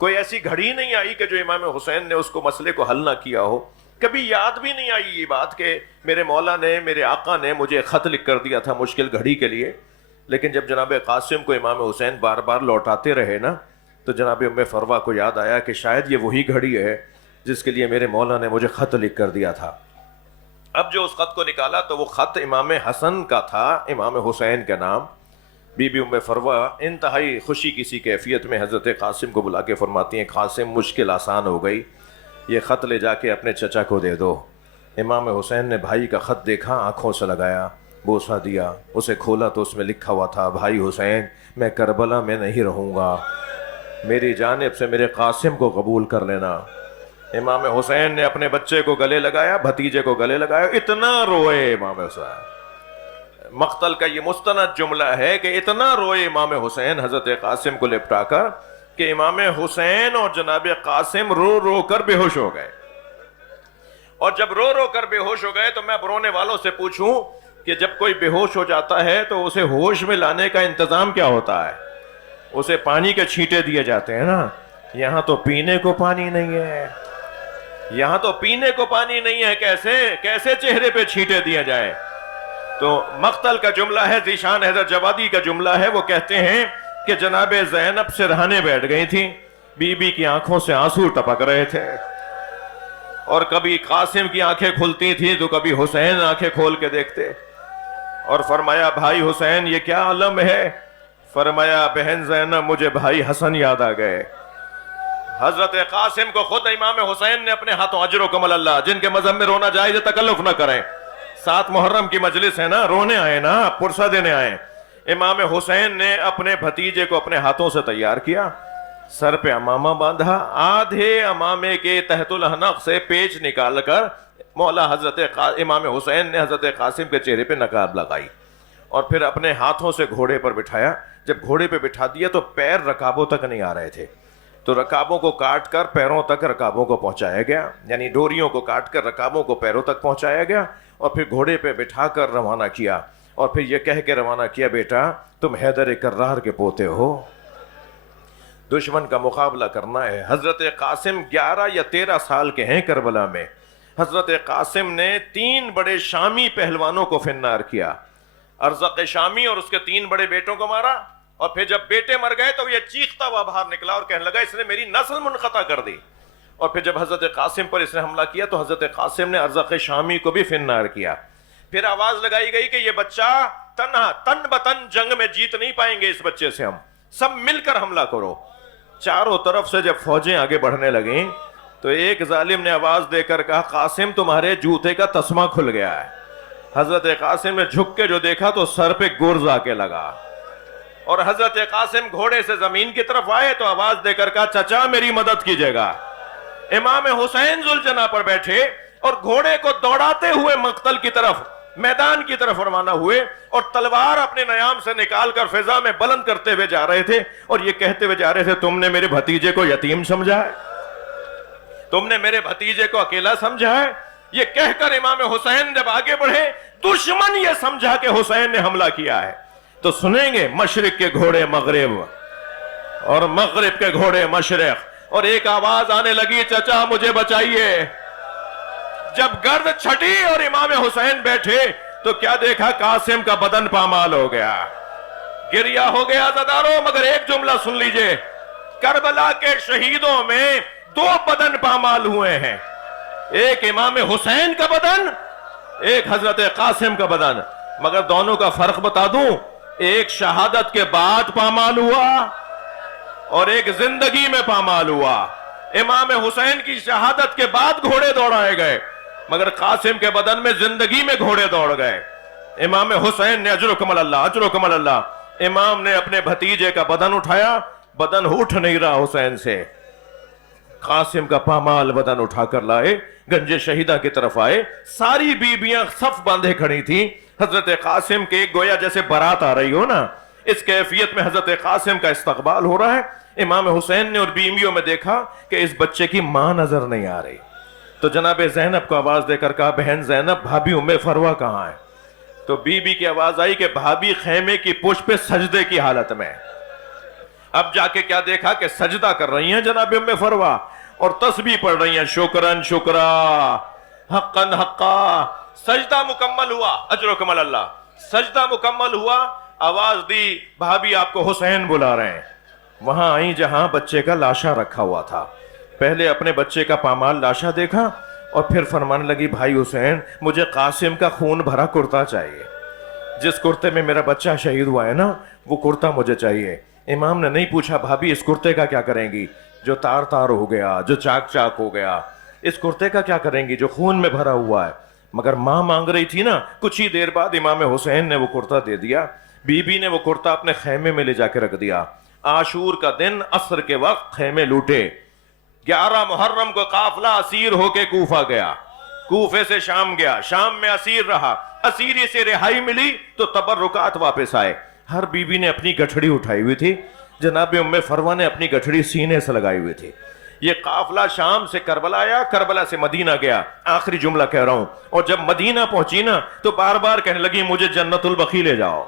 کوئی ایسی گھڑی نہیں آئی کہ جو امام حسین نے اس کو مسئلے کو حل نہ کیا ہو، کبھی یاد بھی نہیں آئی یہ بات کہ میرے مولا نے، میرے آقا نے مجھے خط لکھ کر دیا تھا مشکل گھڑی کے لیے۔ لیکن جب جناب قاسم کو امام حسین بار بار لوٹاتے رہے نا، تو جناب ام فروہ کو یاد آیا کہ شاید یہ وہی گھڑی ہے جس کے لیے میرے مولا نے مجھے خط لکھ کر دیا تھا۔ اب جو اس خط کو نکالا تو وہ خط امام حسن کا تھا، امام حسین کا نام۔ بی بی ام فروہ انتہائی خوشی کسی کیفیت میں حضرت قاسم کو بلا کے فرماتی ہیں قاسم مشکل آسان ہو گئی، یہ خط لے جا کے اپنے چچا کو دے دو۔ امام حسین نے بھائی کا خط دیکھا، آنکھوں سے لگایا، بوسہ دیا، اسے کھولا تو اس میں لکھا ہوا تھا بھائی حسین میں کربلا میں نہیں رہوں گا، میری جانب سے میرے قاسم کو قبول کر لینا۔ امام حسین نے اپنے بچے کو گلے لگایا، بھتیجے کو گلے لگایا، اتنا روئے امام حسین۔ مقتل کا یہ مستند جملہ ہے کہ اتنا روئے امام حسین حضرت قاسم کو لپٹا کر کہ امام حسین اور جناب قاسم رو رو کر بے ہوش ہو گئے۔ اور جب رو رو کر بے ہوش ہو گئے تو میں اب رونے والوں سے پوچھوں کہ جب کوئی بے ہوش ہو جاتا ہے تو اسے ہوش میں لانے کا انتظام کیا ہوتا ہے؟ اسے پانی کے چھینٹے دیے جاتے ہیں نا۔ یہاں تو پینے کو پانی نہیں ہے، یہاں تو پینے کو پانی نہیں ہے، کیسے چہرے پہ چھینٹے دیا جائے؟ تو مقتل کا جملہ ہے، ذیشان حیدر جوادی کا جملہ ہے، وہ کہتے ہیں کہ جناب زینب سرہانے بیٹھ گئی تھی، بی بی کی آنکھوں سے آنسو ٹپک رہے تھے، اور کبھی قاسم کی آنکھیں کھلتی تھی تو کبھی حسین آنکھیں کھول کے دیکھتے، اور فرمایا بھائی حسین یہ کیا عالم ہے؟ فرمایا بہن زینب مجھے بھائی حسن یاد آ گئے۔ حضرت قاسم کو خود امام حسین نے اپنے ہاتھوں، اجرکم اللہ، جن کے مذہب میں رونا جائز ہے تکلف نہ کریں، 7 محرم کی مجلس ہے نا، رونے آئے نا، پرسہ دینے آئے۔ امام حسین نے اپنے بھتیجے کو اپنے ہاتھوں سے تیار کیا، سر پہ امامہ باندھا، آدھے امامے کے تحت الحنق سے پیچ نکال کر مولا حضرت امام حسین نے حضرت قاسم کے چہرے پہ نقاب لگائی، اور پھر اپنے ہاتھوں سے گھوڑے پر بٹھایا۔ جب گھوڑے پہ بٹھا دیا تو پیر رکابوں تک نہیں آ رہے تھے، تو رکابوں کو کاٹ کر پیروں تک رکابوں کو پہنچایا گیا، یعنی ڈوریوں کو کاٹ کر رکابوں کو پیروں تک پہنچایا گیا، اور پھر گھوڑے پہ بٹھا کر روانہ کیا، اور پھر یہ کہہ کے روانہ کیا بیٹا تم حیدر کرار کے پوتے ہو، دشمن کا مقابلہ کرنا ہے۔ حضرت قاسم 11 یا 13 سال کے ہیں کربلا میں۔ حضرت قاسم نے 3 بڑے شامی پہلوانوں کو فنار کیا، ارزق شامی اور اس کے 3 بڑے بیٹوں کو مارا، اور پھر جب بیٹے مر گئے تو یہ چیختا ہوا باہر نکلا اور کہنے لگا اس نے میری نسل منقطع کر دی۔ اور پھر جب حضرت قاسم پر اس نے حملہ کیا تو حضرت قاسم نے ارزق شامی کو بھی فنار کیا۔ پھر آواز لگائی گئی کہ یہ بچہ تنہا تن بتن جنگ میں جیت نہیں پائیں گے، اس بچے سے ہم سب مل کر حملہ کرو۔ چاروں طرف سے جب فوجیں آگے بڑھنے لگیں تو ایک ظالم نے آواز دے کر کہا قاسم تمہارے جوتے کا تسمہ کھل گیا ہے۔ حضرت قاسم نے جھک کے جو دیکھا تو سر پہ گرز آ کے لگا، اور حضرت قاسم گھوڑے سے زمین کی طرف آئے تو آواز دے کر کہا چچا میری مدد کیجیے گا۔ امام حسین ذوالجناح پر بیٹھے اور گھوڑے کو دوڑاتے ہوئے مقتل کی طرف، میدان کی طرف روانہ ہوئے، اور تلوار اپنے نیام سے نکال کر فضا میں بلند کرتے ہوئے جا رہے تھے، اور یہ کہتے ہوئے جا رہے تھے تم نے میرے بھتیجے کو یتیم سمجھا ہے، تم نے میرے بھتیجے کو اکیلا سمجھا ہے۔ یہ کہہ کر امام حسین جب آگے بڑھے، دشمن یہ سمجھا کہ حسین نے حملہ کیا ہے، تو سنیں گے مشرق کے گھوڑے مغرب اور مغرب کے گھوڑے مشرق، اور ایک آواز آنے لگی چچا مجھے بچائیے۔ جب گرد چھٹی اور امام حسین بیٹھے تو کیا دیکھا، قاسم کا بدن پامال ہو گیا، گریا ہو گیا زدارو۔ مگر ایک جملہ سن لیجئے، کربلا کے شہیدوں میں دو بدن پامال ہوئے ہیں، ایک امام حسین کا بدن، ایک حضرت قاسم کا بدن، مگر دونوں کا فرق بتا دوں، ایک شہادت کے بعد پامال ہوا اور ایک زندگی میں پامال ہوا۔ امام حسین کی شہادت کے بعد گھوڑے دوڑائے گئے، مگر قاسم کے بدن میں زندگی میں گھوڑے دوڑ گئے۔ امام حسین نے اجرکم اللہ اجرکم اللہ، امام نے اپنے بھتیجے کا بدن اٹھایا، بدن اٹھ نہیں رہا حسین سے، قاسم کا پامال بدن اٹھا کر لائے، گنج شہیدہ کی طرف آئے، ساری بیبیاں صف باندھے کھڑی تھیں، حضرت قاسم کے گویا جیسے بارات آ رہی ہو نا، اس کیفیت میں حضرت قاسم کا استقبال ہو رہا ہے۔ امام حسین نے اور بیویوں میں دیکھا کہ اس بچے کی ماں نظر نہیں آ رہی، تو جناب زینب کو آواز دے کر کہا بہن زینب بھابی ام فروہ کہاں ہے؟ تو بی بی کی آواز آئی کہ بھابی خیمے کی پشت پہ سجدے کی حالت میں۔ اب جا کے کیا دیکھا کہ سجدہ کر رہی ہیں جناب ام فروہ اور تسبیح پڑھ رہی ہیں، شکرن شکرا حقن حقا۔ سجدہ مکمل ہوا، اجرکم اللہ، سجدہ مکمل ہوا، آواز دی بھابی آپ کو حسین بلا رہے ہیں۔ وہاں آئیں جہاں بچے کا لاشا رکھا ہوا تھا، پہلے اپنے بچے کا پامال لاشا دیکھا اور پھر فرمانے لگی بھائی حسین مجھے قاسم کا خون بھرا کرتا چاہیے، جس کرتے میں میرا بچہ شہید ہوا ہے نا وہ کرتا مجھے چاہیے۔ امام نے نہیں پوچھا بھابی اس کرتے کا کیا کریں گی جو تار تار ہو گیا، جو چاک چاک ہو گیا، اس کرتے کا کیا کریں گی جو خون میں بھرا ہوا ہے، مگر ماں مانگ رہی تھی نا۔ کچھ ہی دیر بعد امام حسین نے وہ کرتا دے دیا، بی بی نے وہ کرتا اپنے خیمے میں لے جا کے رکھ دیا۔ عاشور کا دن عصر کے وقت خیمے لوٹے، 11 محرم کو قافلہ اسیر ہو کے کوفہ گیا، کوفے سے شام گیا، شام میں اسیر رہا، اسیری سے رہائی ملی تو تبرکات واپس آئے۔ ہر بی بی نے اپنی گٹھڑی اٹھائی ہوئی تھی، جناب ام فروہ نے اپنی گٹھڑی سینے سے لگائی ہوئی تھی۔ یہ قافلہ شام سے کربلا آیا، کربلا سے مدینہ گیا، آخری جملہ کہہ رہا ہوں، اور جب مدینہ پہنچی نا تو بار بار کہنے لگی مجھے جنت البقیع لے جاؤ،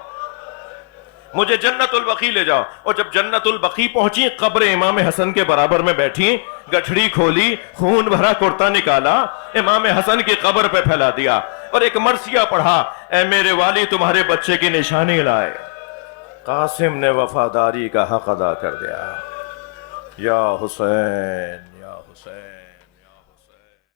مجھے جنت البقیع لے جاؤ۔ اور جب جنت البقیع پہنچی، قبر امام حسن کے برابر میں بیٹھی، گٹھڑی کھولی، خون بھرا کرتا نکالا، امام حسن کی قبر پہ پھیلا دیا اور ایک مرثیہ پڑھا، اے میرے والی تمہارے بچے کی نشانی لائے۔ قاسم نے وفاداری کا حق ادا کر دیا۔ یا حسین یا حسین۔